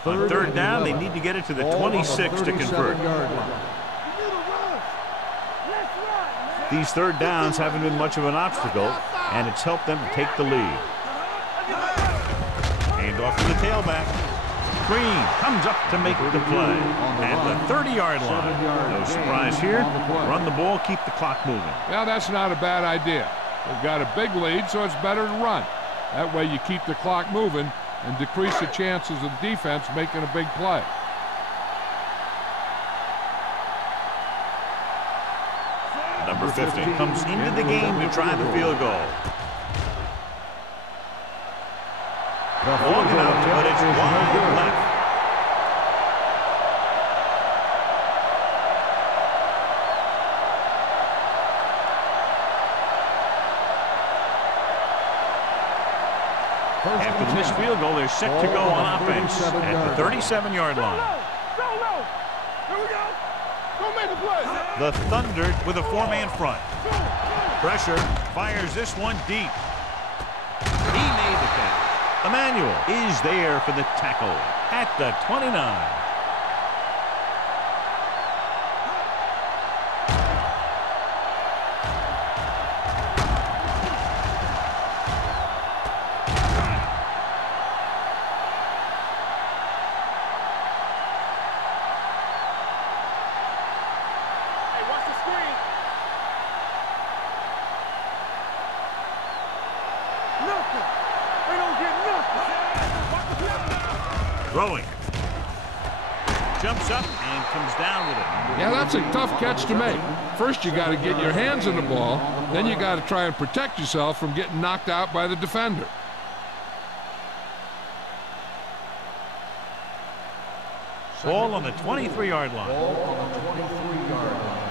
On third down, they need to get it to the 26 to convert. These third downs haven't been much of an obstacle, and it's helped them to take the lead. Hand off to the tailback. Green comes up to make the play at the 30-yard line. No surprise here. Run the ball, keep the clock moving. Well, that's not a bad idea. They've got a big lead, so it's better to run. That way you keep the clock moving and decrease the chances of the defense making a big play. Number 50 comes into the game to try the field goal. Long enough, but it's wide left. After the missed field goal, they're set to go on offense at the 37-yard line. Here we go. Go make the play. The Thunder with a four-man front. Pressure, fires this one deep. He made the catch. Emmanuel is there for the tackle at the 29. Throwing. Jumps up and comes down with it. Yeah, that's a tough catch to make. First, you got to get your hands on the ball. Then you got to try and protect yourself from getting knocked out by the defender. Ball on the 23-yard line. Ball on the 23-yard line.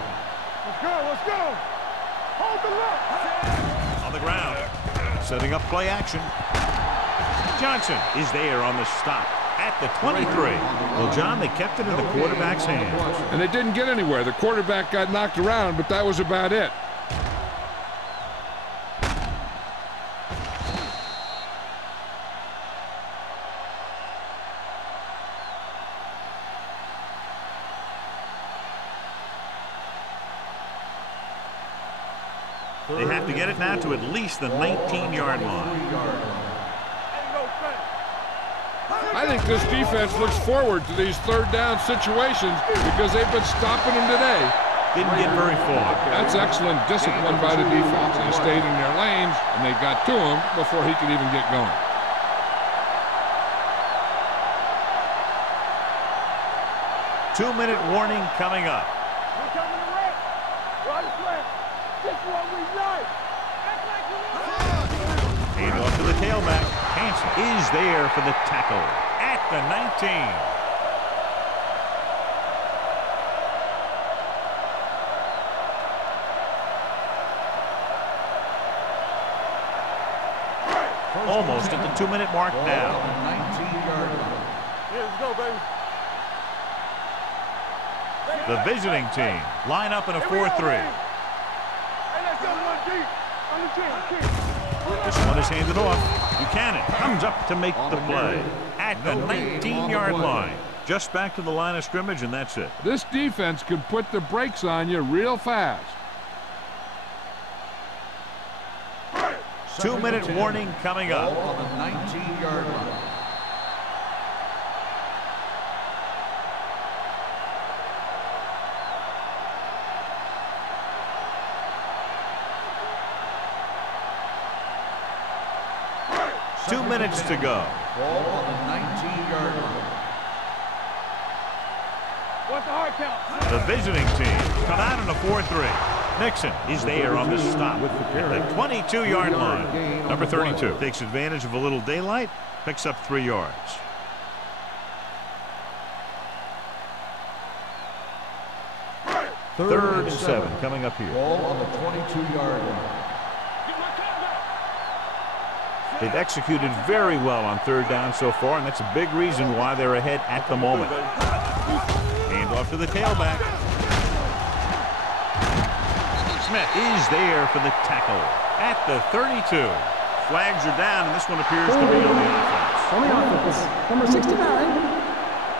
Let's go, let's go. Hold the look. On the ground. Setting up play action. Johnson is there on the stop at the 23. Well, John, they kept it in the quarterback's hands. And they didn't get anywhere. The quarterback got knocked around, but that was about it. They have to get it now to at least the 19-yard line. I think this defense looks forward to these third down situations because they've been stopping them today. Didn't get very far. That's excellent discipline by the defense. They stayed in their lanes, and they got to him before he could even get going. Two-minute warning coming up. We're coming to red. Right flag. This is what we like. Act like you know. Hand off to the tailback. Hanson is there for the tackle at the 19. Almost at the 2-minute mark now. 19-yard line. Yeah, let's go, baby. The visiting team line up in a 4-3. Hey, let's go one deep. On the chin. This one is handed off. Buchanan comes up to make the play at the 19-yard line. Just back to the line of scrimmage, and that's it. This defense can put the brakes on you real fast. 2-minute warning coming Ball up. on the 19-yard line. Two minutes to go. Ball on the 19-yard line. What's the hard count? The visiting team come out in a 4-3. Nixon is there on the stop at the 22-yard line. Number 32 takes advantage of a little daylight, picks up 3 yards. Third and 7 coming up here. Ball on the 22-yard line. They've executed very well on third down so far, and that's a big reason why they're ahead at the moment. Hand off to the tailback. Smith is there for the tackle at the 32. Flags are down, and this one appears to be on the offense. On the offense, number 69.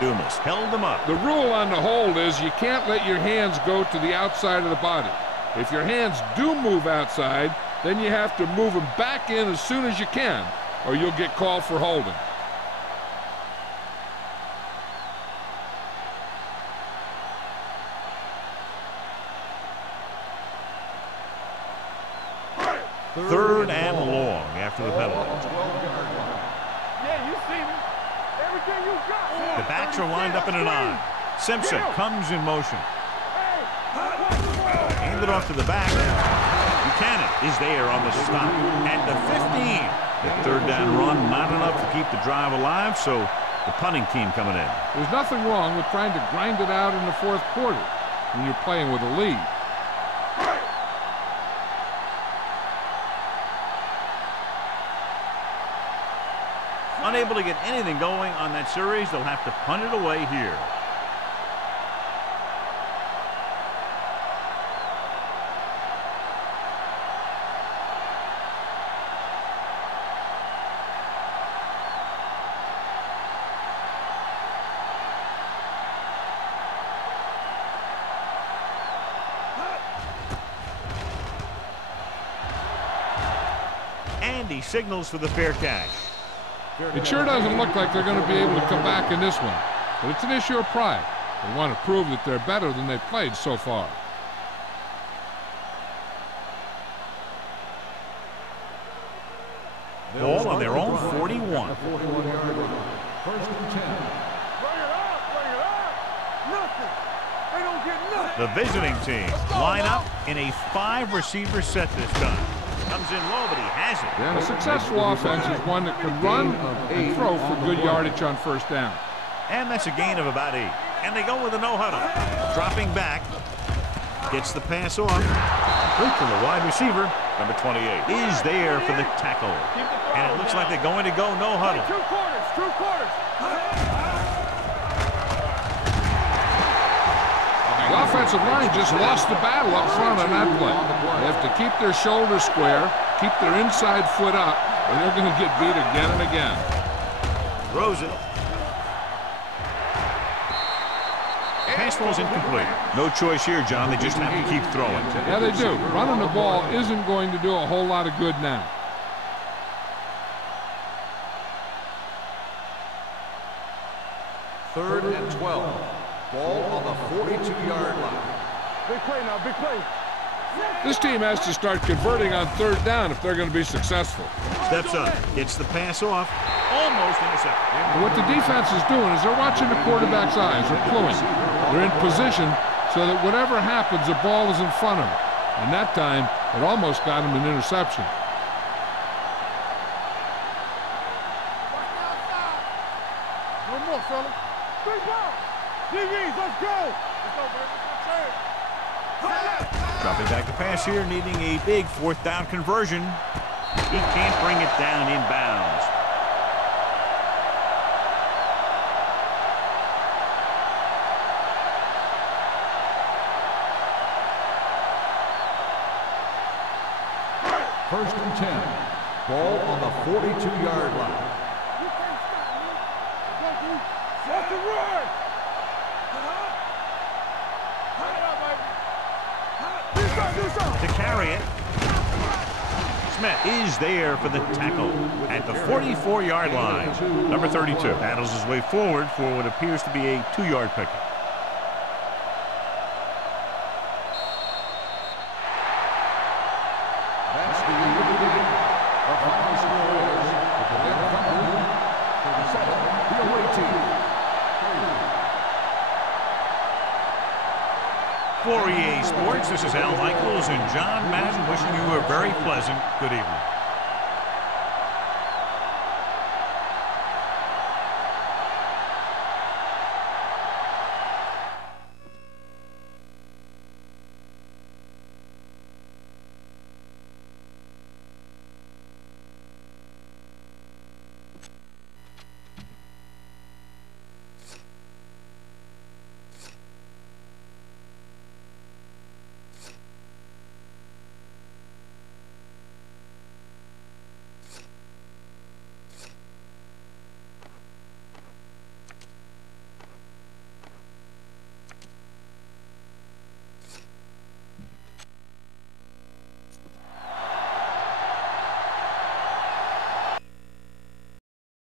Dumas held them up. The rule on the hold is you can't let your hands go to the outside of the body. If your hands do move outside, then you have to move them back in as soon as you can, or you'll get called for holding. Third and long after the penalty. Yeah, you see me. Everything you got. The backs are lined up in a 9. Simpson comes in motion. Handed off to the back. Buchanan is there on the stop at the 15. The third down run, not enough to keep the drive alive, so the punting team coming in. There's nothing wrong with trying to grind it out in the fourth quarter when you're playing with a lead. Unable to get anything going on that series, they'll have to punt it away here. And he signals for the fair catch. It sure doesn't look like they're going to be able to come back in this one, but it's an issue of pride. They want to prove that they're better than they've played so far. Ball on their own 41. 41-yard line. First and 10. Bring it up, bring it up. Nothing. They don't get nothing. The visiting team line up in a 5-receiver set this time. Comes in low, but he has it. A successful offense is one that can run and throw for good yardage on first down. And that's a gain of about 8. And they go with a no-huddle. Dropping back. Gets the pass off. Complete to the wide receiver. Number 28 is there for the tackle. And it looks like they're going to go no-huddle. Two quarters. The offensive line just lost the battle up front on that play. They have to keep their shoulders square, keep their inside foot up, or they're going to get beat again and again. Throws it. Pass falls incomplete. No choice here, John. They just have to keep throwing. Yeah, they do. Running the ball isn't going to do a whole lot of good now. Third and 12. Ball on the 42-yard line. Big play now, big play. This team has to start converting on third down if they're going to be successful. Steps up. Gets the pass off. Almost intercepted. And what the defense is doing is they're watching the quarterback's eyes. They're cluing. They're in position so that whatever happens, the ball is in front of them. And that time, it almost got him an interception. No more, fella. Big ball. DBs, let's go. Let's go, baby. Dropping back to pass here, needing a big fourth down conversion. He can't bring it down inbounds. First and 10. Ball on the 42-yard line. You can't stop me. What's the run? To carry it. Smith is there for the tackle at the 44-yard line. Number 32 battles his way forward for what appears to be a 2-yard pickup. That's the end of the game. The final score is the Lynn Thunder 37, the away team 3. For EA Sports, this is Al Michaels and John Madden wishing you a very pleasant good evening.